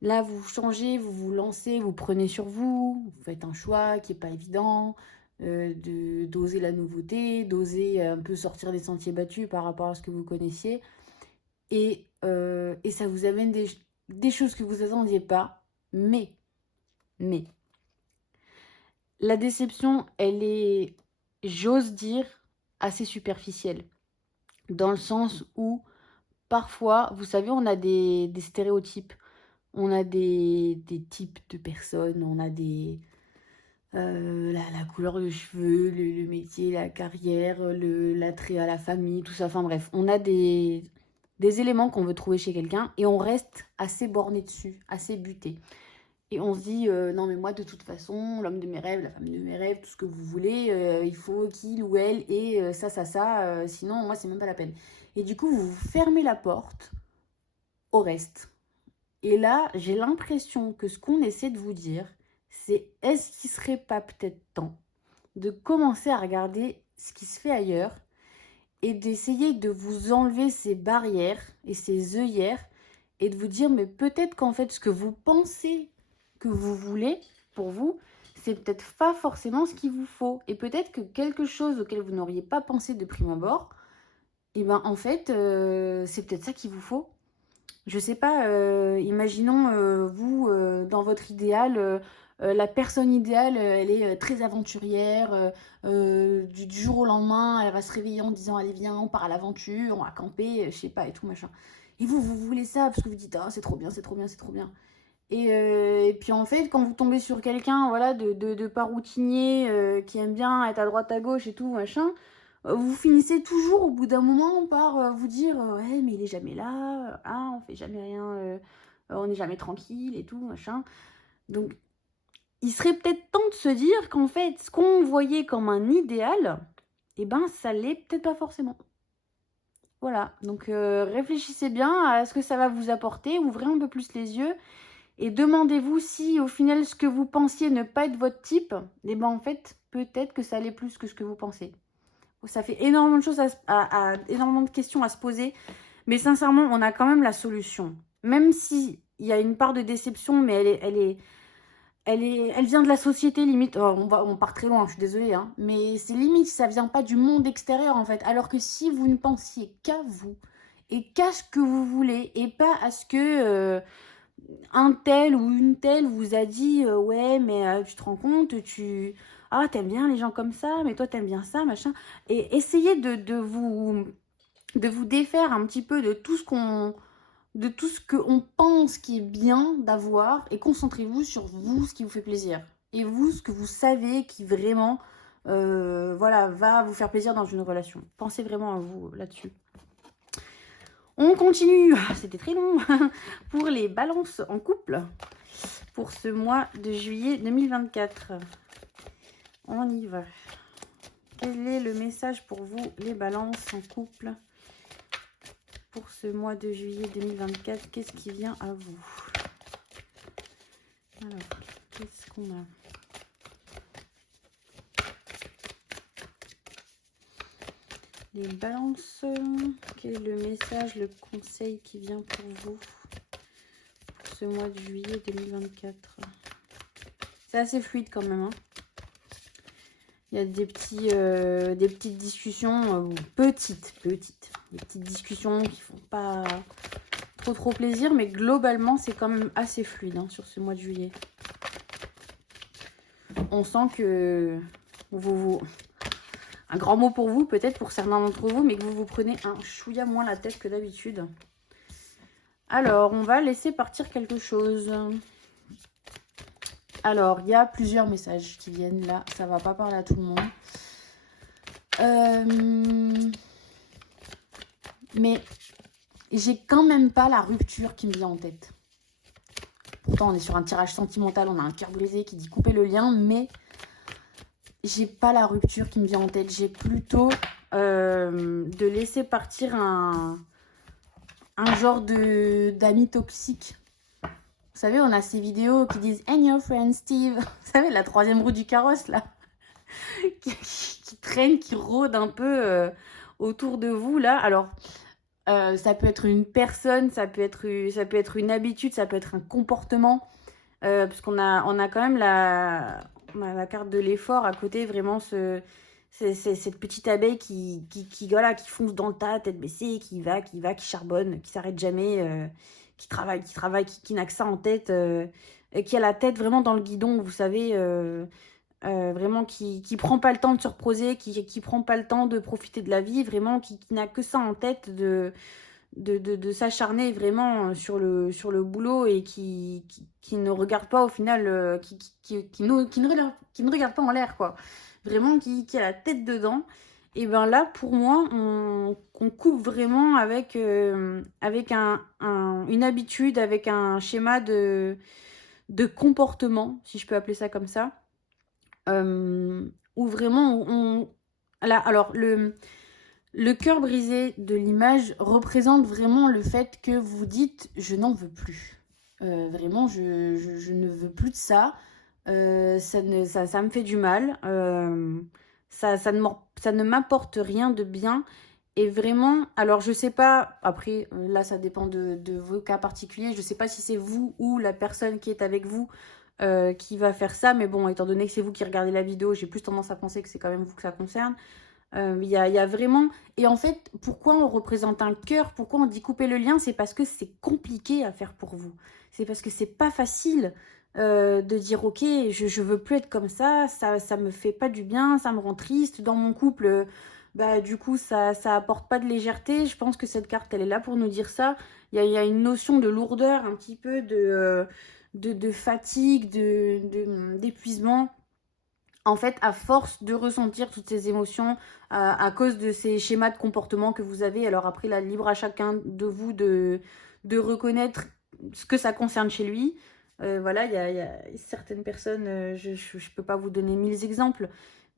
Là, vous changez, vous vous lancez, vous prenez sur vous, vous faites un choix qui n'est pas évident, d'oser la nouveauté, d'oser un peu sortir des sentiers battus par rapport à ce que vous connaissiez. Et ça vous amène des choses que vous attendiez pas. Mais, la déception, elle est, j'ose dire, assez superficielle. Dans le sens où, parfois, vous savez, on a des stéréotypes. On a des types de personnes, on a la couleur de cheveux, le métier, la carrière, l'attrait à la famille, tout ça. Enfin bref, on a des éléments qu'on veut trouver chez quelqu'un et on reste assez borné dessus, assez buté. Et on se dit, non mais moi de toute façon, l'homme de mes rêves, la femme de mes rêves, tout ce que vous voulez, il faut qu'il ou elle ait ça, sinon moi c'est même pas la peine. Et du coup, vous fermez la porte au reste. Et là, j'ai l'impression que ce qu'on essaie de vous dire, c'est est-ce qu'il serait pas peut-être temps de commencer à regarder ce qui se fait ailleurs et d'essayer de vous enlever ces barrières et ces œillères et de vous dire mais peut-être qu'en fait ce que vous pensez que vous voulez pour vous, c'est peut-être pas forcément ce qu'il vous faut. Et peut-être que quelque chose auquel vous n'auriez pas pensé de prime abord, et ben en fait, c'est peut-être ça qu'il vous faut. Je sais pas, imaginons vous, dans votre idéal, la personne idéale, elle est très aventurière. Du jour au lendemain, elle va se réveiller en disant allez viens, on part à l'aventure, on va camper, je sais pas et tout machin. Et vous voulez ça parce que vous dites ah c'est trop bien, c'est trop bien, c'est trop bien. Et puis en fait, quand vous tombez sur quelqu'un voilà, de pas routinier, qui aime bien être à droite à gauche et tout machin, vous finissez toujours au bout d'un moment par vous dire ouais mais il est jamais là, ah on fait jamais rien, on n'est jamais tranquille et tout machin. Donc il serait peut-être temps de se dire qu'en fait ce qu'on voyait comme un idéal, et ben ça l'est peut-être pas forcément. Voilà, donc réfléchissez bien à ce que ça va vous apporter, ouvrez un peu plus les yeux et demandez-vous si au final ce que vous pensiez ne pas être votre type, et ben en fait peut-être que ça l'est plus que ce que vous pensez. Ça fait énormément de choses, énormément de questions à se poser. Mais sincèrement, on a quand même la solution. Même s'il y a une part de déception, mais elle vient de la société, limite. Oh, on part très loin, je suis désolée. Hein, mais c'est limite, ça vient pas du monde extérieur, en fait. Alors que si vous ne pensiez qu'à vous, et qu'à ce que vous voulez, et pas à ce que un tel ou une telle vous a dit ouais, mais tu te rends compte, ah, t'aimes bien les gens comme ça, mais toi, t'aimes bien ça, machin. Et essayez de vous défaire un petit peu de tout ce qu'on pense qui est bien d'avoir et concentrez-vous sur vous, ce qui vous fait plaisir. Et vous, ce que vous savez qui vraiment voilà, va vous faire plaisir dans une relation. Pensez vraiment à vous là-dessus. On continue, c'était très long, pour les balances en couple pour ce mois de juillet 2024. On y va. Quel est le message pour vous, les balances en couple, pour ce mois de juillet 2024? Qu'est-ce qui vient à vous? Alors, qu'est-ce qu'on a? Les balances, quel est le message, le conseil qui vient pour vous pour ce mois de juillet 2024? C'est assez fluide quand même, hein. Il y a des petites discussions, petites, des petites discussions qui font pas trop plaisir, mais globalement c'est quand même assez fluide, hein, sur ce mois de juillet. On sent que un grand mot pour vous, peut-être pour certains d'entre vous, mais que vous vous prenez un chouïa moins la tête que d'habitude. Alors, on va laisser partir quelque chose. Alors, il y a plusieurs messages qui viennent là. Ça va pas parler à tout le monde. Mais j'ai quand même pas la rupture qui me vient en tête. Pourtant, on est sur un tirage sentimental. On a un cœur brisé qui dit couper le lien. Mais j'ai pas la rupture qui me vient en tête. J'ai plutôt de laisser partir un genre d'amis toxique. Vous savez, on a ces vidéos qui disent « And your friend Steve ». Vous savez, la troisième roue du carrosse, là. qui traîne, qui rôde un peu autour de vous, là. Alors, ça peut être une personne, ça peut être une habitude, ça peut être un comportement. Parce qu'on a quand même la carte de l'effort à côté, vraiment cette petite abeille qui fonce dans le tas, tête baissée, qui qui charbonne, qui s'arrête jamais, qui travaille, qui n'a que ça en tête, qui a la tête vraiment dans le guidon, vous savez, vraiment qui prend pas le temps de se reposer, qui prend pas le temps de profiter de la vie, vraiment qui n'a que ça en tête de s'acharner vraiment sur le boulot et qui ne regarde pas au final, qui ne regarde pas en l'air, quoi. Vraiment qui a la tête dedans. Et bien là, pour moi, on coupe vraiment avec une habitude, avec un schéma de comportement, si je peux appeler ça comme ça, où vraiment alors, le cœur brisé de l'image représente vraiment le fait que vous dites « je n'en veux plus ». Vraiment, je ne veux plus de ça. Ça me fait du mal. Ça ne m'apporte rien de bien. Et vraiment, alors je sais pas, après là ça dépend de vos cas particuliers, je sais pas si c'est vous ou la personne qui est avec vous qui va faire ça, mais bon, étant donné que c'est vous qui regardez la vidéo, j'ai plus tendance à penser que c'est quand même vous que ça concerne. Il y a vraiment... Et en fait, pourquoi on représente un cœur, pourquoi on dit couper le lien, c'est parce que c'est compliqué à faire pour vous. C'est parce que c'est pas facile de dire ok, je veux plus être comme ça me fait pas du bien, ça me rend triste. Dans mon couple, bah, du coup, ça apporte pas de légèreté. Je pense que cette carte, elle est là pour nous dire ça. Il y a une notion de lourdeur, un petit peu de fatigue, d'épuisement. En fait, à force de ressentir toutes ces émotions à cause de ces schémas de comportement que vous avez, alors après, là, libre à chacun de vous de reconnaître ce que ça concerne chez lui. Voilà, il y a certaines personnes, je ne peux pas vous donner 1000 exemples,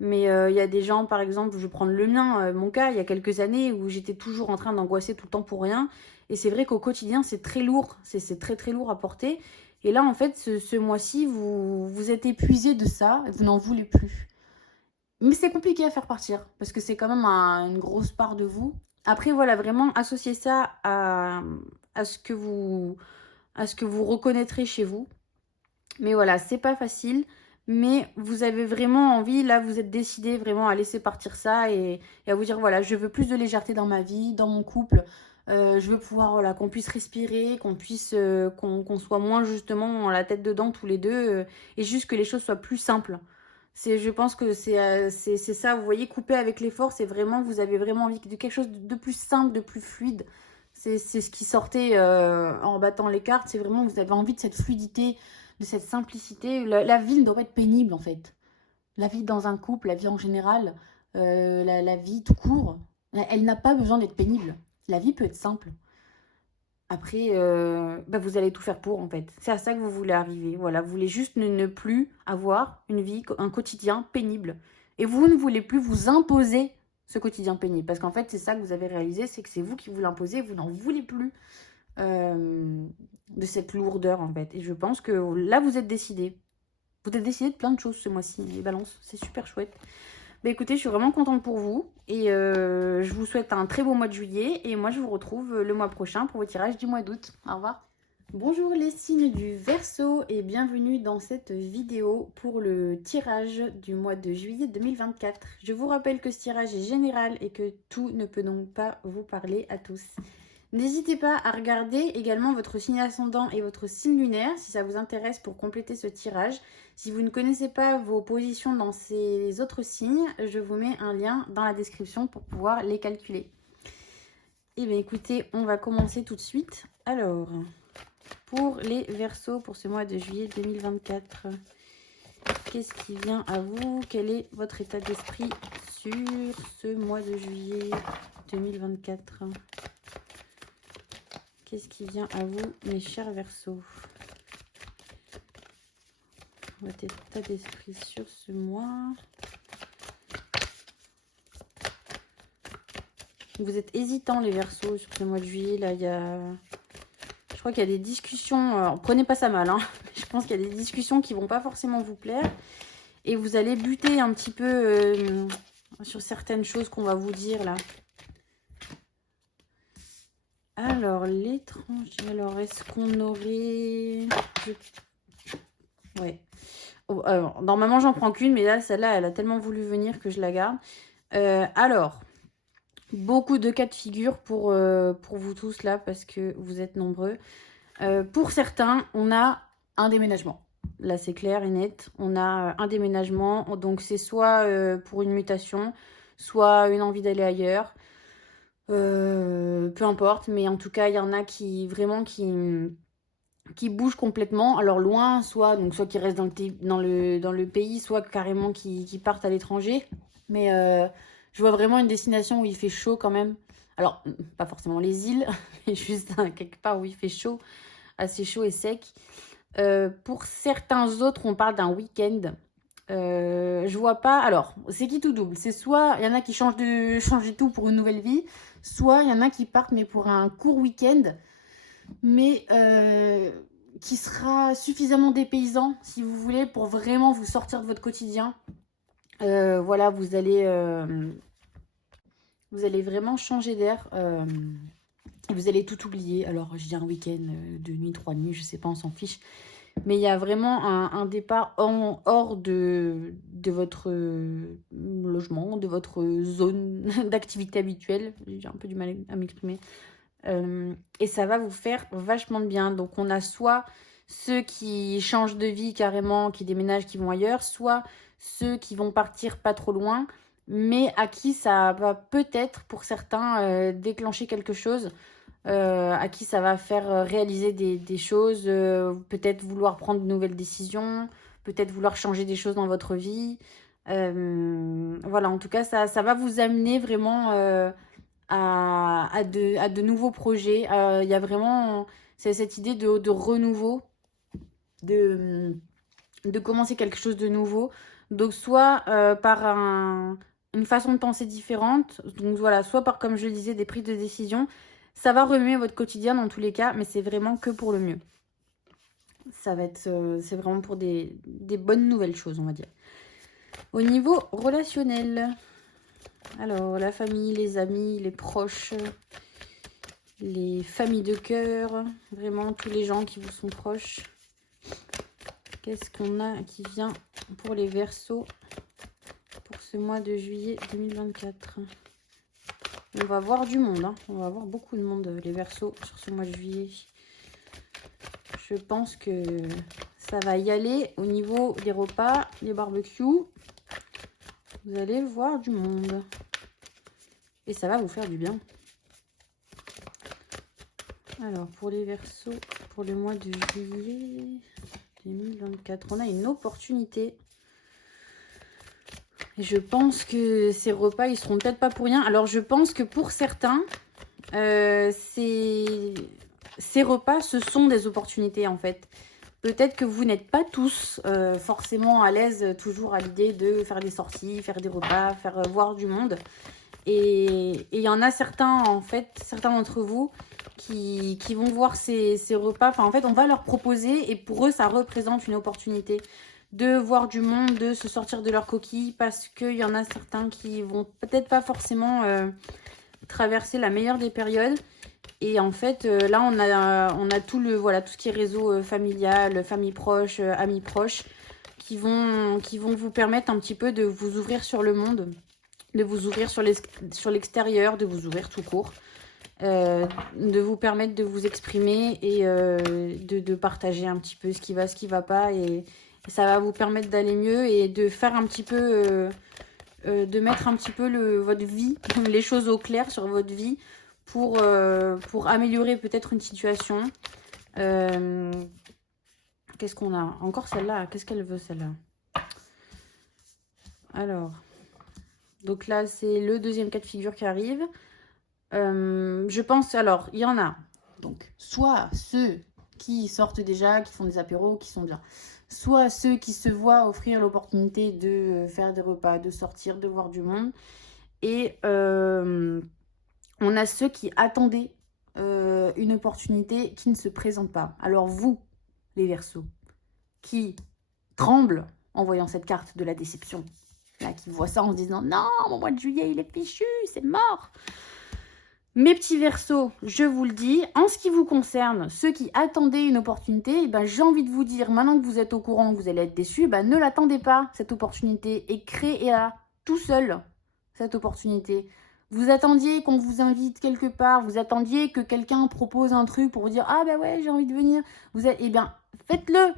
mais il y a des gens, par exemple, je vais prendre le mien, mon cas, il y a quelques années où j'étais toujours en train d'angoisser tout le temps pour rien. Et c'est vrai qu'au quotidien, c'est très lourd, c'est très lourd à porter. Et là, en fait, ce mois-ci, vous êtes épuisé de ça, vous n'en voulez plus. Mais c'est compliqué à faire partir, parce que c'est quand même une grosse part de vous. Après, voilà, vraiment associer ça à ce que vous reconnaîtrez chez vous. Mais voilà, c'est pas facile, mais vous avez vraiment envie, là, vous êtes décidé vraiment à laisser partir ça et à vous dire, voilà, je veux plus de légèreté dans ma vie, dans mon couple. Je veux pouvoir, voilà, qu'on puisse respirer, qu'on puisse, qu'on soit moins justement la tête dedans tous les deux, et juste que les choses soient plus simples. Je pense que c'est ça, vous voyez, couper avec l'effort, c'est vraiment, vous avez vraiment envie de quelque chose de plus simple, de plus fluide. C'est ce qui sortait en battant les cartes, c'est vraiment, vous avez envie de cette fluidité, de cette simplicité. La vie ne doit pas être pénible en fait. La vie dans un couple, la vie en général, la vie tout court, elle n'a pas besoin d'être pénible. La vie peut être simple. Après, bah, vous allez tout faire pour, en fait. C'est à ça que vous voulez arriver. Voilà, vous voulez juste ne plus avoir une vie, un quotidien pénible. Et vous ne voulez plus vous imposer ce quotidien pénible. Parce qu'en fait, c'est ça que vous avez réalisé, c'est que c'est vous qui vous l'imposez, vous n'en voulez plus de cette lourdeur, en fait. Et je pense que là, vous êtes décidés. Vous êtes décidés de plein de choses ce mois-ci, les balances. C'est super chouette. Bah écoutez, je suis vraiment contente pour vous et je vous souhaite un très beau mois de juillet et moi je vous retrouve le mois prochain pour vos tirages du mois d'août. Au revoir. Bonjour les signes du Verseau et bienvenue dans cette vidéo pour le tirage du mois de juillet 2024. Je vous rappelle que ce tirage est général et que tout ne peut donc pas vous parler à tous. N'hésitez pas à regarder également votre signe ascendant et votre signe lunaire si ça vous intéresse pour compléter ce tirage. Si vous ne connaissez pas vos positions dans ces autres signes, je vous mets un lien dans la description pour pouvoir les calculer. Et bien écoutez, on va commencer tout de suite. Alors, pour les Verseaux pour ce mois de juillet 2024, qu'est-ce qui vient à vous? Quel est votre état d'esprit sur ce mois de juillet 2024? Qu'est-ce qui vient à vous, mes chers Verseaux? Votre état d'esprit sur ce mois. Vous êtes hésitants, les Verseaux, sur ce mois de juillet. Là, je crois qu'il y a des discussions. Alors, prenez pas ça mal, hein. Je pense qu'il y a des discussions qui vont pas forcément vous plaire. Et vous allez buter un petit peu sur certaines choses qu'on va vous dire là. Alors, l'étranger. Alors, est-ce qu'on aurait... Ouais. Oh, alors, normalement, j'en prends qu'une, mais là, celle-là, elle a tellement voulu venir que je la garde. Alors, beaucoup de cas de figure pour vous tous là, parce que vous êtes nombreux. Pour certains, on a un déménagement. Là, c'est clair et net. On a un déménagement. Donc, c'est soit pour une mutation, soit une envie d'aller ailleurs. Peu importe, mais en tout cas il y en a qui vraiment qui bougent complètement, alors loin, soit qui restent dans le pays, soit carrément qui partent à l'étranger. Mais je vois vraiment une destination où il fait chaud quand même. Alors pas forcément les îles, mais juste quelque part où il fait chaud, assez chaud et sec. Pour certains autres, on parle d'un week-end. Je vois pas. Alors, c'est qui tout double? C'est soit il y en a qui changent de tout pour une nouvelle vie, soit il y en a qui partent mais pour un court week-end, mais qui sera suffisamment dépaysant, si vous voulez, pour vraiment vous sortir de votre quotidien. Voilà, vous allez vraiment changer d'air. Et vous allez tout oublier. Alors, je dis un week-end, 2 nuits, 3 nuits, je sais pas, on s'en fiche. Mais il y a vraiment un départ hors de votre logement, de votre zone d'activité habituelle. J'ai un peu du mal à m'exprimer. Et ça va vous faire vachement de bien. Donc, on a soit ceux qui changent de vie carrément, qui déménagent, qui vont ailleurs, soit ceux qui vont partir pas trop loin, mais à qui ça va peut-être, pour certains, déclencher quelque chose. À qui ça va faire réaliser des choses, peut-être vouloir prendre de nouvelles décisions, peut-être vouloir changer des choses dans votre vie. Voilà, en tout cas, ça va vous amener vraiment à de nouveaux projets. Il y a vraiment cette idée de renouveau, de commencer quelque chose de nouveau. Donc, soit par une façon de penser différente, donc voilà, soit par, comme je le disais, des prises de décision. Ça va remuer votre quotidien dans tous les cas, mais c'est vraiment que pour le mieux. Ça va être, c'est vraiment pour des bonnes nouvelles choses, on va dire. Au niveau relationnel, alors la famille, les amis, les proches, les familles de cœur, vraiment tous les gens qui vous sont proches. Qu'est-ce qu'on a qui vient pour les Verseaux pour ce mois de juillet 2024? On va voir du monde, hein. On va voir beaucoup de monde, les Verseaux, sur ce mois de juillet. Je pense que ça va y aller au niveau des repas, des barbecues. Vous allez voir du monde. Et ça va vous faire du bien. Alors, pour les Verseaux, pour le mois de juillet 2024, on a une opportunité. Et je pense que ces repas, ils seront peut-être pas pour rien. Alors, je pense que pour certains, ces repas, ce sont des opportunités, en fait. Peut-être que vous n'êtes pas tous forcément à l'aise toujours à l'idée de faire des sorties, faire des repas, faire voir du monde. Et il y en a certains, en fait, certains d'entre vous qui vont voir ces repas. Enfin, en fait, on va leur proposer et pour eux, ça représente une opportunité. de voir du monde, de se sortir de leur coquille, parce qu'il y en a certains qui vont peut-être pas forcément traverser la meilleure des périodes. Et en fait, là, on a tout ce qui est réseau familial, famille proche, amis proches, qui vont vous permettre un petit peu de vous ouvrir sur le monde, de vous ouvrir sur l'extérieur, de vous ouvrir tout court, de vous permettre de vous exprimer et de partager un petit peu ce qui va pas, et ça va vous permettre d'aller mieux et de faire un petit peu, de mettre un petit peu votre vie, les choses au clair sur votre vie pour améliorer peut-être une situation. Qu'est-ce qu'on a? Encore celle-là, qu'est-ce qu'elle veut celle-là? Alors, donc là, c'est le deuxième cas de figure qui arrive. Je pense, alors, il y en a. Donc, soit ceux qui sortent déjà, qui font des apéros, qui sont bien. Soit ceux qui se voient offrir l'opportunité de faire des repas, de sortir, de voir du monde. Et on a ceux qui attendaient une opportunité qui ne se présente pas. Alors vous, les Verseaux, qui tremblent en voyant cette carte de la déception, là, qui voient ça en se disant « Non, mon mois de juillet, il est fichu, c'est mort !» Mes petits Verseaux, je vous le dis, en ce qui vous concerne, ceux qui attendaient une opportunité, j'ai envie de vous dire, maintenant que vous êtes au courant, que vous allez être déçus, ne l'attendez pas, cette opportunité, et créez-la tout seul, cette opportunité. Vous attendiez qu'on vous invite quelque part, vous attendiez que quelqu'un propose un truc pour vous dire « Ah ouais, j'ai envie de venir ». Faites-le.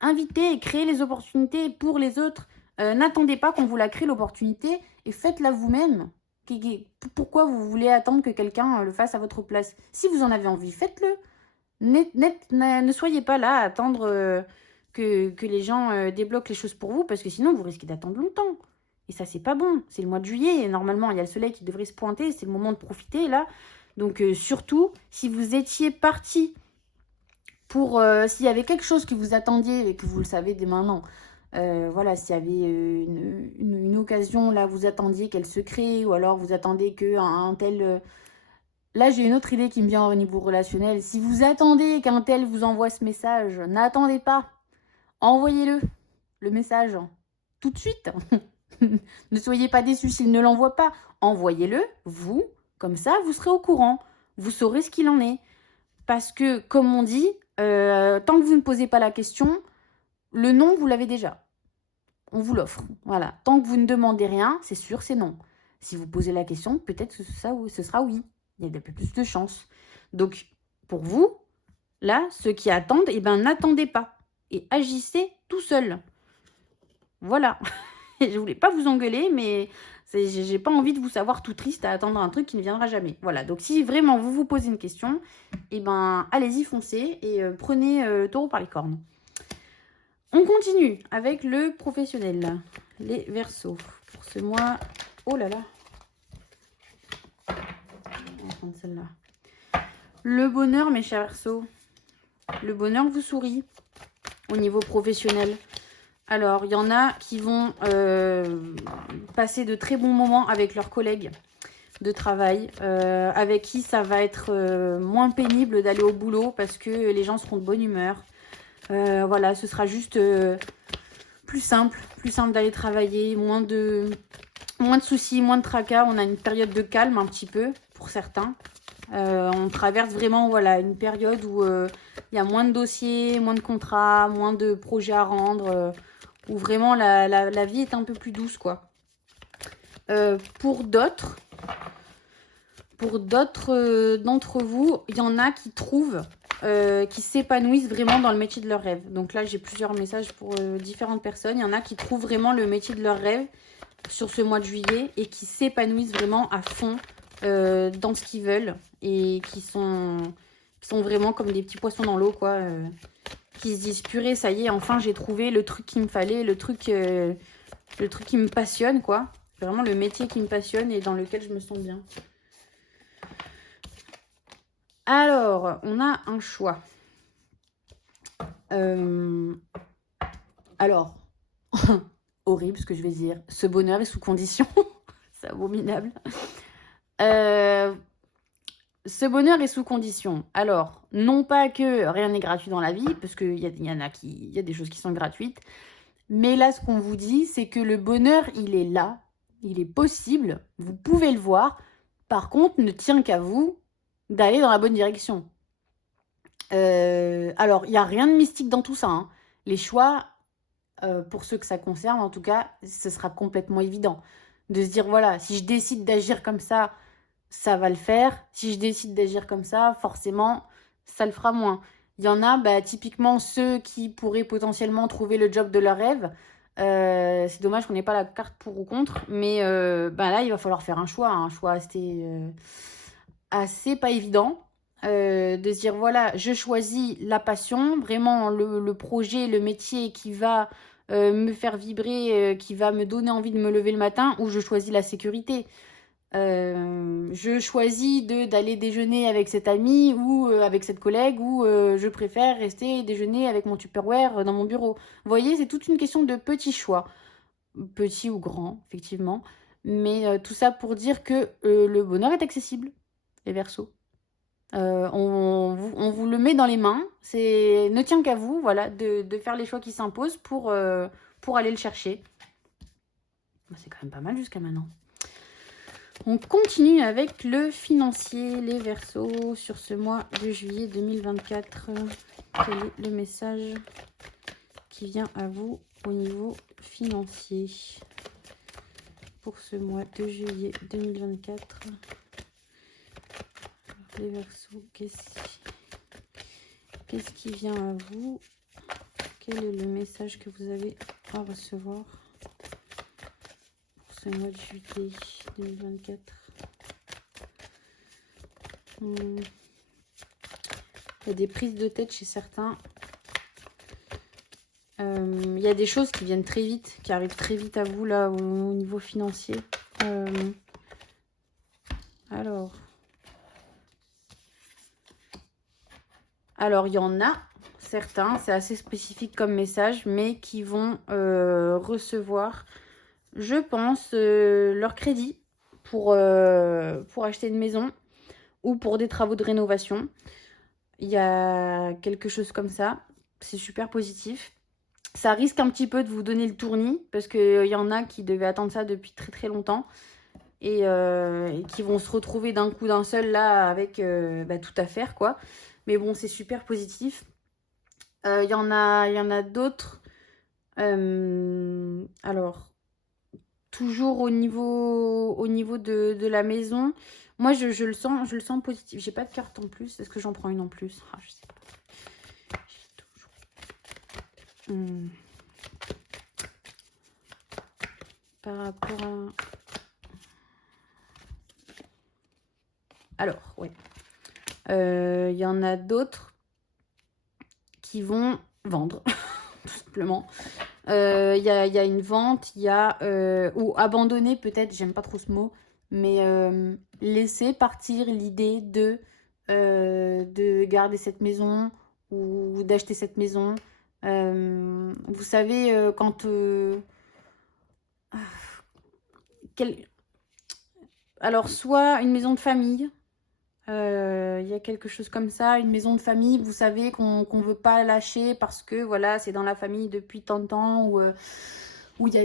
Invitez et créez les opportunités pour les autres. N'attendez pas qu'on vous la crée l'opportunité et faites-la vous-même. Pourquoi vous voulez attendre que quelqu'un le fasse à votre place? Si vous en avez envie, faites-le. Ne soyez pas là à attendre que les gens débloquent les choses pour vous, parce que sinon vous risquez d'attendre longtemps. Et ça, c'est pas bon. C'est le mois de juillet et normalement, il y a le soleil qui devrait se pointer. C'est le moment de profiter là. Donc surtout, si vous étiez parti pour... s'il y avait quelque chose que vous attendiez et que vous le savez dès maintenant... voilà, s'il y avait une occasion, là, vous attendiez qu'elle se crée, ou alors vous attendez qu'un tel... Là, j'ai une autre idée qui me vient au niveau relationnel. Si vous attendez qu'un tel vous envoie ce message, n'attendez pas. Envoyez-le, le message, tout de suite. Ne soyez pas déçus s'il ne l'envoie pas. Envoyez-le, vous, comme ça, vous serez au courant. Vous saurez ce qu'il en est. Parce que, comme on dit, tant que vous ne posez pas la question, le non, vous l'avez déjà. On vous l'offre. Voilà. Tant que vous ne demandez rien, c'est sûr, c'est non. Si vous posez la question, peut-être que ce sera oui. Il y a un peu plus de chance. Donc, pour vous, là, ceux qui attendent, n'attendez pas. Et agissez tout seul. Voilà. Je voulais pas vous engueuler, mais j'ai pas envie de vous savoir tout triste à attendre un truc qui ne viendra jamais. Voilà. Donc, si vraiment vous vous posez une question, allez-y, foncez et prenez le taureau par les cornes. On continue avec le professionnel, les Verseaux. Pour ce mois, oh là là. On va prendre celle-là. Le bonheur, mes chers Verseaux. Le bonheur vous sourit au niveau professionnel. Alors, il y en a qui vont passer de très bons moments avec leurs collègues de travail, avec qui ça va être moins pénible d'aller au boulot parce que les gens seront de bonne humeur. Voilà, ce sera juste plus simple d'aller travailler, moins de soucis, moins de tracas. On a une période de calme un petit peu pour certains. On traverse vraiment une période où il y a moins de dossiers, moins de contrats, moins de projets à rendre, où vraiment la vie est un peu plus douce, quoi. Pour d'autres d'entre vous, il y en a qui trouvent, qui s'épanouissent vraiment dans le métier de leur rêve. Donc là, j'ai plusieurs messages pour différentes personnes. Il y en a qui trouvent vraiment le métier de leur rêve sur ce mois de juillet et qui s'épanouissent vraiment à fond dans ce qu'ils veulent et qui sont vraiment comme des petits poissons dans l'eau, quoi. Qui se disent, purée, ça y est, enfin, j'ai trouvé le truc qu'il me fallait, le truc qui me passionne, quoi. Vraiment le métier qui me passionne et dans lequel je me sens bien. Alors, on a un choix. Alors, horrible ce que je vais dire. Ce bonheur est sous condition. C'est abominable. Ce bonheur est sous condition. Alors, non pas que rien n'est gratuit dans la vie, parce qu'il y a des choses qui sont gratuites. Mais là, ce qu'on vous dit, c'est que le bonheur, il est là, il est possible, vous pouvez le voir. Par contre, ne tient qu'à vous d'aller dans la bonne direction. Alors, il n'y a rien de mystique dans tout ça, hein. Les choix, pour ceux que ça concerne, en tout cas, ce sera complètement évident. De se dire, voilà, si je décide d'agir comme ça va le faire. Si je décide d'agir comme ça, forcément, ça le fera moins. Il y en a, bah, typiquement, ceux qui pourraient potentiellement trouver le job de leur rêve. C'est dommage qu'on n'ait pas la carte pour ou contre, mais bah, là, il va falloir faire un choix assez pas évident. De se dire, voilà, je choisis la passion, vraiment le projet, le métier qui va me faire vibrer, qui va me donner envie de me lever le matin, ou je choisis la sécurité. Je choisis d'aller déjeuner avec cet ami ou avec cette collègue, ou je préfère rester déjeuner avec mon Tupperware dans mon bureau. Vous voyez, c'est toute une question de petits choix, petits ou grands, effectivement. Mais tout ça pour dire que le bonheur est accessible, les Verseaux. On vous le met dans les mains. Ne tient qu'à vous, voilà, de faire les choix qui s'imposent pour aller le chercher. C'est quand même pas mal jusqu'à maintenant. On continue avec le financier, les Verseaux, sur ce mois de juillet 2024. Quel est le message qui vient à vous au niveau financier pour ce mois de juillet 2024? Les Verseaux, qu'est-ce qui vient à vous? Quel est le message que vous avez à recevoir pour ce mois de juillet 2024? Il y a des prises de tête chez certains. Il y a des choses qui viennent très vite, qui arrivent très vite à vous là au niveau financier. Alors, il y en a certains, c'est assez spécifique comme message, mais qui vont recevoir, je pense, leur crédit pour acheter une maison ou pour des travaux de rénovation. Il y a quelque chose comme ça. C'est super positif. Ça risque un petit peu de vous donner le tournis, parce qu'il y en a qui devaient attendre ça depuis très très longtemps et qui vont se retrouver d'un coup d'un seul là avec tout à faire, quoi. Mais bon, c'est super positif. Il y en a d'autres. Alors, toujours au niveau de la maison, moi je le sens positif. J'ai pas de carte en plus. Est-ce que j'en prends une en plus? Je sais pas. Par rapport à... Alors, ouais. Il y en a d'autres qui vont vendre, tout simplement. Il y a une vente, il y a... ou abandonner peut-être, j'aime pas trop ce mot, mais laisser partir l'idée de garder cette maison ou d'acheter cette maison. Vous savez, quand... Alors, soit une maison de famille, il y a quelque chose comme ça, une maison de famille, vous savez, qu'on veut pas lâcher parce que voilà, c'est dans la famille depuis tant de temps, où il y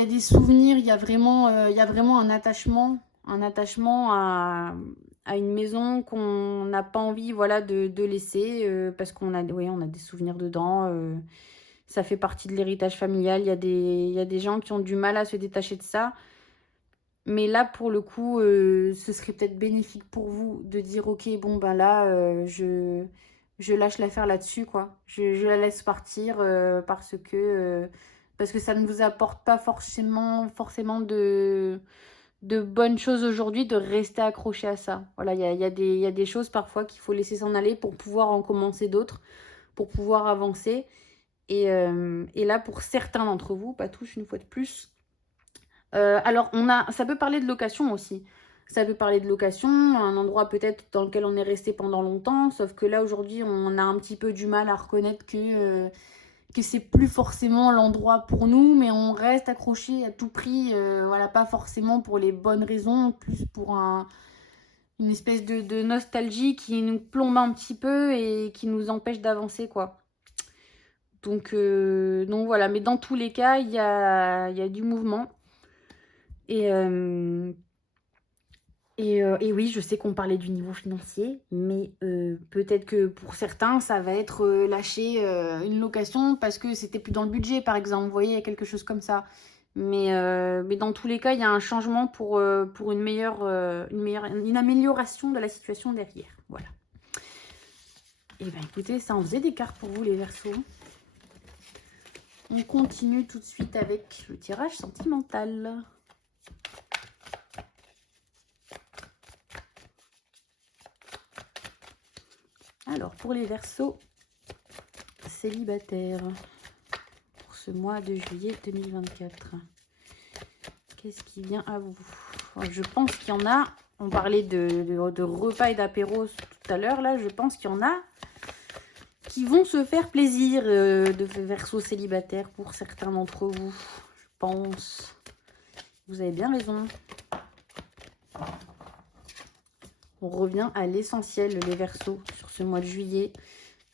a des souvenirs, il y a vraiment un attachement à une maison qu'on n'a pas envie, voilà, de laisser parce qu'on a, on a des souvenirs dedans. Ça fait partie de l'héritage familial. Il y a des gens qui ont du mal à se détacher de ça. Mais là, pour le coup, ce serait peut-être bénéfique pour vous de dire, ok, bon, ben là, je lâche l'affaire là-dessus, quoi. Je la laisse partir parce que ça ne vous apporte pas forcément de bonnes choses aujourd'hui de rester accroché à ça. Voilà, il y a des choses parfois qu'il faut laisser s'en aller pour pouvoir en commencer d'autres, pour pouvoir avancer. Et là, pour certains d'entre vous, pas tous une fois de plus, alors, ça peut parler de location aussi. Ça peut parler de location, un endroit peut-être dans lequel on est resté pendant longtemps, sauf que là, aujourd'hui, on a un petit peu du mal à reconnaître que c'est plus forcément l'endroit pour nous, mais on reste accroché à tout prix, voilà, pas forcément pour les bonnes raisons, plus pour une espèce de nostalgie qui nous plombe un petit peu et qui nous empêche d'avancer, quoi. Donc voilà, mais dans tous les cas, il y a du mouvement. Et oui, je sais qu'on parlait du niveau financier, mais peut-être que pour certains, ça va être lâcher une location parce que c'était plus dans le budget, par exemple. Vous voyez, il y a quelque chose comme ça. Mais dans tous les cas, il y a un changement pour une amélioration de la situation derrière. Voilà. Et bien écoutez, ça en faisait des cartes pour vous les Verseaux. On continue tout de suite avec le tirage sentimental. Alors, pour les Verseaux célibataires, pour ce mois de juillet 2024, qu'est-ce qui vient à vous? Je pense qu'il y en a, on parlait de repas et d'apéros tout à l'heure, là, je pense qu'il y en a qui vont se faire plaisir de Verseaux célibataires pour certains d'entre vous, je pense. Vous avez bien raison. On revient à l'essentiel, les Verseaux, sur ce mois de juillet.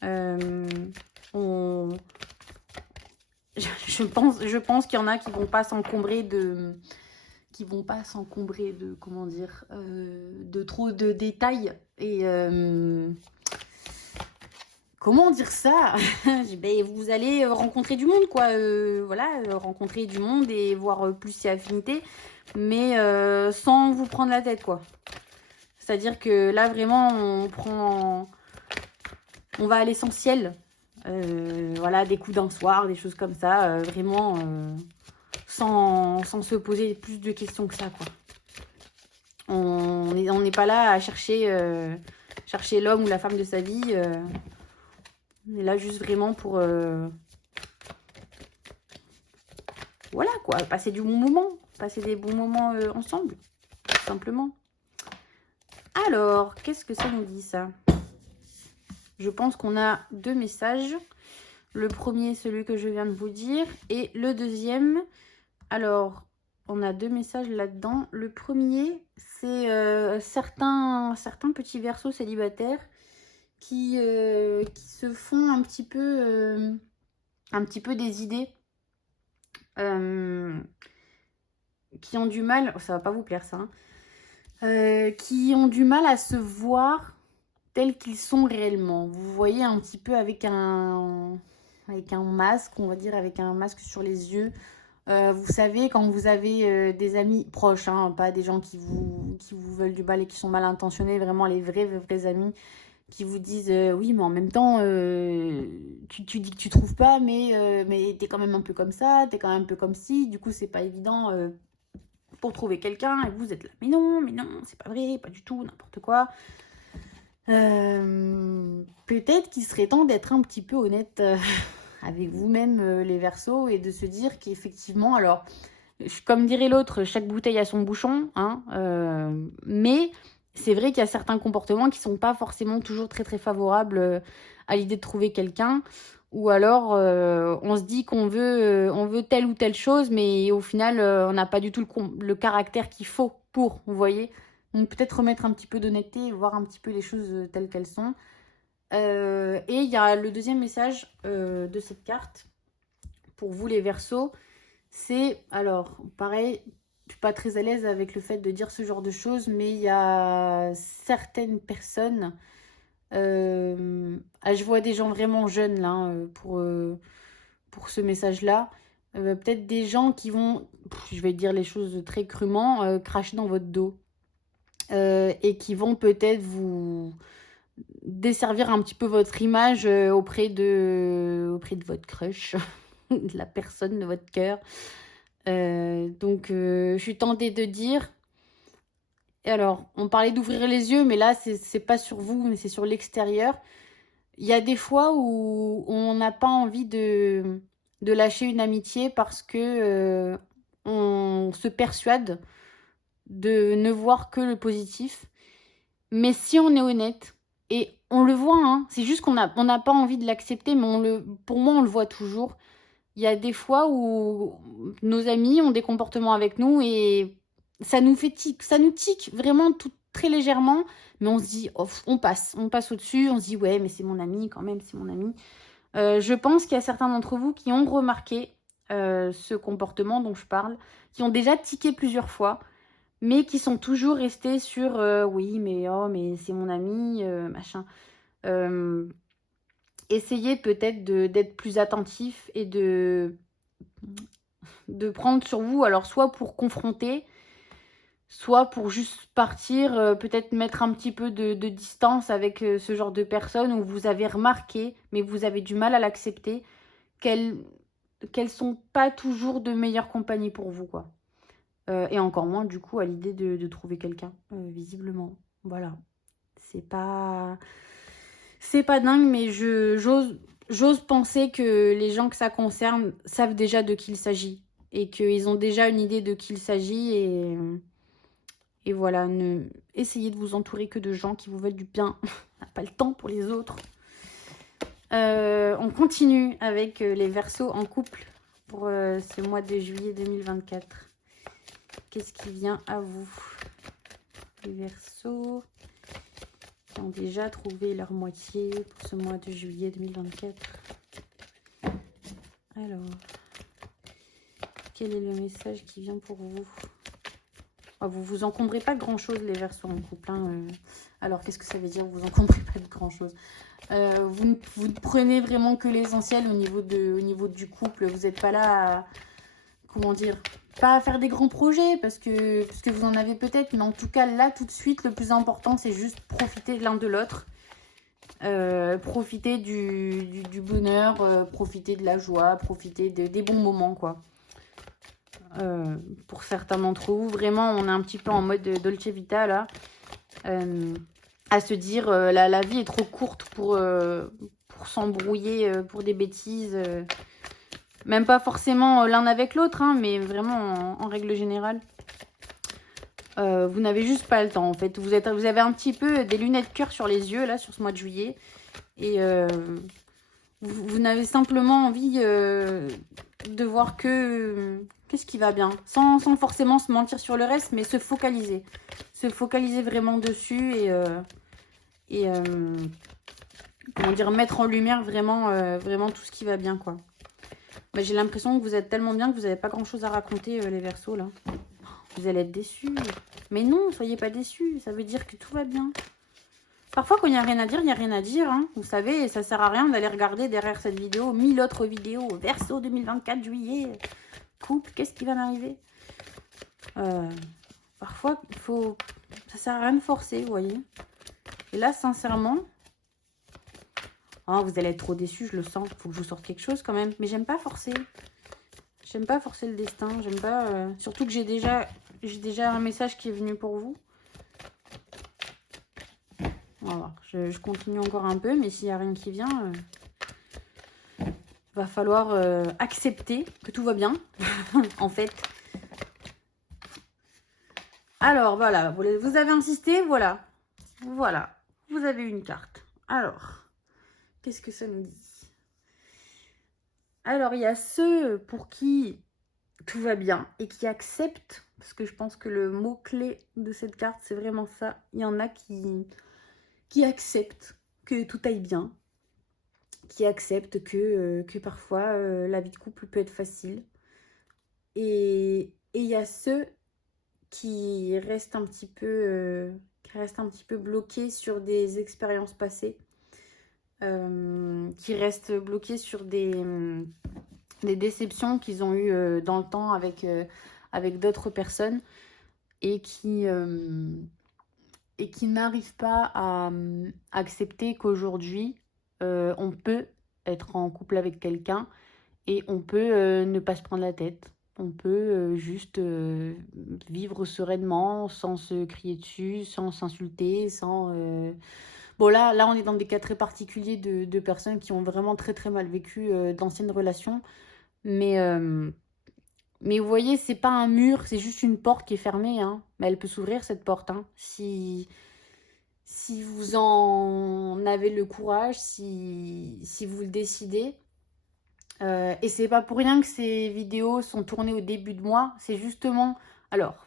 Je pense qu'il y en a qui vont pas s'encombrer de comment dire, de trop de détails et comment dire ça. Ben, vous allez rencontrer du monde, quoi. Voilà, rencontrer du monde et voir plus ses affinités, mais sans vous prendre la tête, quoi. C'est-à-dire que là, vraiment, on va à l'essentiel. Voilà, des coups d'un soir, des choses comme ça, vraiment sans se poser plus de questions que ça, quoi. On n'est pas là à chercher l'homme ou la femme de sa vie. On est là juste vraiment pour voilà, quoi, passer du bon moment, passer des bons moments ensemble, tout simplement. Alors, qu'est-ce que ça nous dit, ça? Je pense qu'on a 2 messages. Le premier, celui que je viens de vous dire. Et le deuxième, alors, on a 2 messages là-dedans. Le premier, c'est certains petits Verseaux célibataires qui se font un petit peu des idées. Qui ont du mal, ça va pas vous plaire ça, hein, qui ont du mal à se voir tels qu'ils sont réellement. Vous voyez, un petit peu avec un masque, on va dire, avec un masque sur les yeux. Vous savez, quand vous avez des amis proches, hein, pas des gens qui vous veulent du mal et qui sont mal intentionnés, vraiment les vrais amis qui vous disent oui, mais en même temps, tu dis que tu trouves pas, mais t'es quand même un peu comme ça, t'es quand même un peu comme ci, du coup, c'est pas évident pour trouver quelqu'un, et vous êtes là, mais non, c'est pas vrai, pas du tout, n'importe quoi. Peut-être qu'il serait temps d'être un petit peu honnête avec vous-même, les Verseaux, et de se dire qu'effectivement, alors, comme dirait l'autre, chaque bouteille a son bouchon, hein, mais c'est vrai qu'il y a certains comportements qui sont pas forcément toujours très favorables à l'idée de trouver quelqu'un, ou alors on se dit qu'on veut telle ou telle chose, mais au final on n'a pas du tout le caractère qu'il faut pour, vous voyez. Donc peut-être remettre un petit peu d'honnêteté et voir un petit peu les choses telles qu'elles sont. Et il y a le deuxième message de cette carte pour vous les Verseaux. C'est, alors pareil, je suis pas très à l'aise avec le fait de dire ce genre de choses, mais il y a certaines personnes, je vois des gens vraiment jeunes là pour ce message-là, peut-être des gens qui vont, je vais dire les choses très crûment, cracher dans votre dos. Et qui vont peut-être vous desservir un petit peu votre image auprès de votre crush, de la personne de votre cœur. Donc, je suis tentée de dire... Et alors, on parlait d'ouvrir les yeux, mais là, c'est pas sur vous, mais c'est sur l'extérieur. Il y a des fois où on n'a pas envie de lâcher une amitié parce que on se persuade de ne voir que le positif. Mais si on est honnête, et on le voit, hein, c'est juste qu'on n'a pas envie de l'accepter, mais pour moi, on le voit toujours. Il y a des fois où nos amis ont des comportements avec nous et ça nous tique vraiment tout, très légèrement, mais on se dit, oh, on passe au-dessus, on se dit, ouais, mais c'est mon ami quand même, c'est mon ami. Je pense qu'il y a certains d'entre vous qui ont remarqué ce comportement dont je parle, qui ont déjà tiqué plusieurs fois, mais qui sont toujours restés sur oui, mais oh, mais c'est mon ami, machin. Essayez peut-être d'être plus attentif et de prendre sur vous, alors soit pour confronter, soit pour juste partir, peut-être mettre un petit peu de distance avec ce genre de personnes où vous avez remarqué, mais vous avez du mal à l'accepter, qu'elles sont pas toujours de meilleure compagnie pour vous, quoi. Et encore moins, du coup, à l'idée de trouver quelqu'un, visiblement. Voilà. C'est pas dingue, mais j'ose penser que les gens que ça concerne savent déjà de qui il s'agit. Et qu'ils ont déjà une idée de qui il s'agit. Et voilà, essayez de vous entourer que de gens qui vous veulent du bien. On n'a pas le temps pour les autres. On continue avec les Verseaux en couple pour ce mois de juillet 2024. Qu'est-ce qui vient à vous? Les Verseaux qui ont déjà trouvé leur moitié pour ce mois de juillet 2024. Alors, quel est le message qui vient pour vous? Vous vous encombrez pas de grand-chose, les Verseaux en couple. Alors, qu'est-ce que ça veut dire, vous encombrez pas de grand-chose? Vous prenez vraiment que l'essentiel au niveau du couple. Vous n'êtes pas là à, comment dire, pas à faire des grands projets parce que vous en avez peut-être. Mais en tout cas, là, tout de suite, le plus important, c'est juste profiter l'un de l'autre. Profiter du bonheur, profiter de la joie, profiter des bons moments, quoi. Pour certains d'entre vous, vraiment, on est un petit peu en mode Dolce Vita, là. À se dire, la vie est trop courte pour s'embrouiller pour des bêtises. Même pas forcément l'un avec l'autre, hein, mais vraiment en règle générale. Vous n'avez juste pas le temps, en fait. Vous avez un petit peu des lunettes cœur sur les yeux, là, sur ce mois de juillet. Et vous n'avez simplement envie de voir qu'est-ce qui va bien. Sans forcément se mentir sur le reste, mais se focaliser. Se focaliser vraiment dessus et comment dire, mettre en lumière vraiment tout ce qui va bien, quoi. Bah, j'ai l'impression que vous êtes tellement bien que vous n'avez pas grand-chose à raconter, les Verseaux, là. Vous allez être déçus. Mais non, soyez pas déçus. Ça veut dire que tout va bien. Parfois, quand il n'y a rien à dire, il n'y a rien à dire. Hein. Vous savez, ça sert à rien d'aller regarder derrière cette vidéo 1000 autres vidéos. Verseau 2024 juillet. Couple, qu'est-ce qui va m'arriver? Parfois, ça sert à rien de forcer, vous voyez. Et là, sincèrement, vous allez être trop déçus, je le sens. Il faut que je vous sorte quelque chose quand même. Mais j'aime pas forcer. J'aime pas forcer le destin. J'aime pas... Surtout que j'ai déjà un message qui est venu pour vous. Voilà, je continue encore un peu, mais s'il n'y a rien qui vient, va falloir accepter que tout va bien, en fait. Alors, voilà, vous avez insisté, voilà. Voilà, vous avez une carte. Alors, qu'est-ce que ça nous dit? Alors, il y a ceux pour qui tout va bien et qui acceptent, parce que je pense que le mot-clé de cette carte, c'est vraiment ça. Il y en a qui acceptent que tout aille bien, qui acceptent que parfois la vie de couple peut être facile. Et il y a ceux qui restent un petit peu, bloqués sur des expériences passées, qui restent bloqués sur des déceptions qu'ils ont eues dans le temps avec d'autres personnes et qui n'arrivent pas à accepter qu'aujourd'hui, on peut être en couple avec quelqu'un et on peut ne pas se prendre la tête. On peut juste vivre sereinement, sans se crier dessus, sans s'insulter, sans... Bon, là, on est dans des cas très particuliers de personnes qui ont vraiment très très mal vécu d'anciennes relations. Mais vous voyez, c'est pas un mur, c'est juste une porte qui est fermée. Hein. Mais elle peut s'ouvrir, cette porte. Hein. Si vous en avez le courage, si vous le décidez. Et c'est pas pour rien que ces vidéos sont tournées au début de mois. C'est justement... Alors,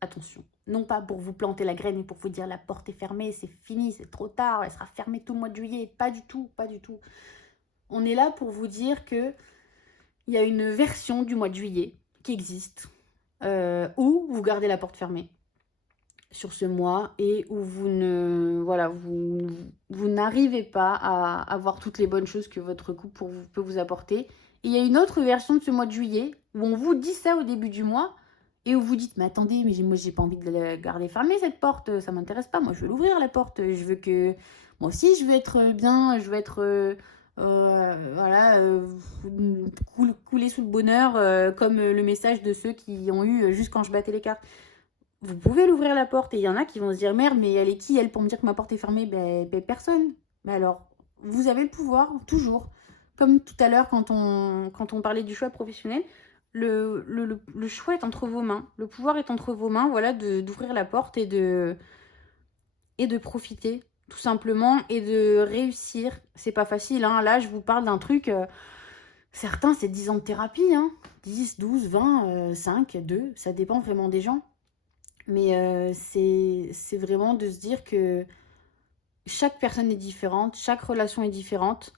attention. Non pas pour vous planter la graine et pour vous dire la porte est fermée, c'est fini, c'est trop tard, elle sera fermée tout le mois de juillet. Pas du tout, pas du tout. On est là pour vous dire que il y a une version du mois de juillet qui existe, où vous gardez la porte fermée sur ce mois et où vous n'arrivez pas à avoir toutes les bonnes choses que votre couple peut vous apporter. Et il y a une autre version de ce mois de juillet où on vous dit ça au début du mois et où vous dites mais attendez, mais moi j'ai pas envie de la garder fermée cette porte, ça m'intéresse pas, moi je veux l'ouvrir la porte, je veux que moi aussi je veux être bien, je veux être couler sous le bonheur, comme le message de ceux qui ont eu juste quand je battais les cartes. Vous pouvez l'ouvrir la porte et il y en a qui vont se dire merde, mais elle est qui elle pour me dire que ma porte est fermée? Ben personne. Mais alors, vous avez le pouvoir, toujours. Comme tout à l'heure quand on parlait du choix professionnel, le choix est entre vos mains. Le pouvoir est entre vos mains, voilà, d'ouvrir la porte et de profiter, tout simplement, et de réussir. C'est pas facile, hein. Là, je vous parle d'un truc... certains, c'est 10 ans de thérapie, hein. 10, 12, 20, 5, 2, ça dépend vraiment des gens. Mais c'est vraiment de se dire que chaque personne est différente, chaque relation est différente.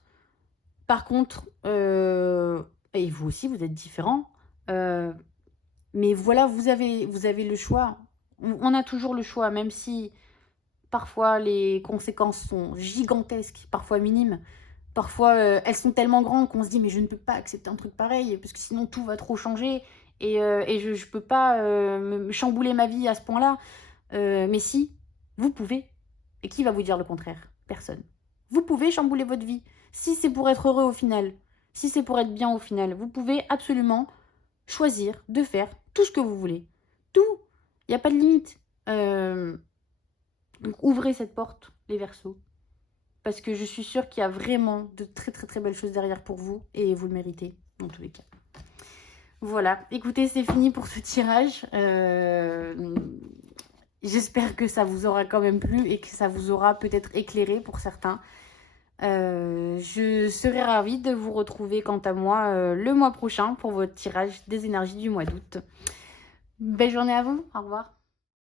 Par contre, et vous aussi, vous êtes différents. Mais voilà, vous avez le choix. On a toujours le choix, même si parfois les conséquences sont gigantesques, parfois minimes. Parfois, elles sont tellement grandes qu'on se dit mais je ne peux pas accepter un truc pareil, parce que sinon tout va trop changer. Et je ne peux pas me chambouler ma vie à ce point-là. Mais si, vous pouvez. Et qui va vous dire le contraire? Personne. Vous pouvez chambouler votre vie. Si c'est pour être heureux au final, si c'est pour être bien au final, vous pouvez absolument choisir de faire tout ce que vous voulez. Tout. Il n'y a pas de limite. Donc ouvrez cette porte, les Verseaux. Parce que je suis sûre qu'il y a vraiment de très très très belles choses derrière pour vous. Et vous le méritez, dans tous les cas. Voilà, écoutez, c'est fini pour ce tirage. J'espère que ça vous aura quand même plu et que ça vous aura peut-être éclairé pour certains. Je serai ravie de vous retrouver quant à moi le mois prochain pour votre tirage des énergies du mois d'août. Belle journée à vous, au revoir.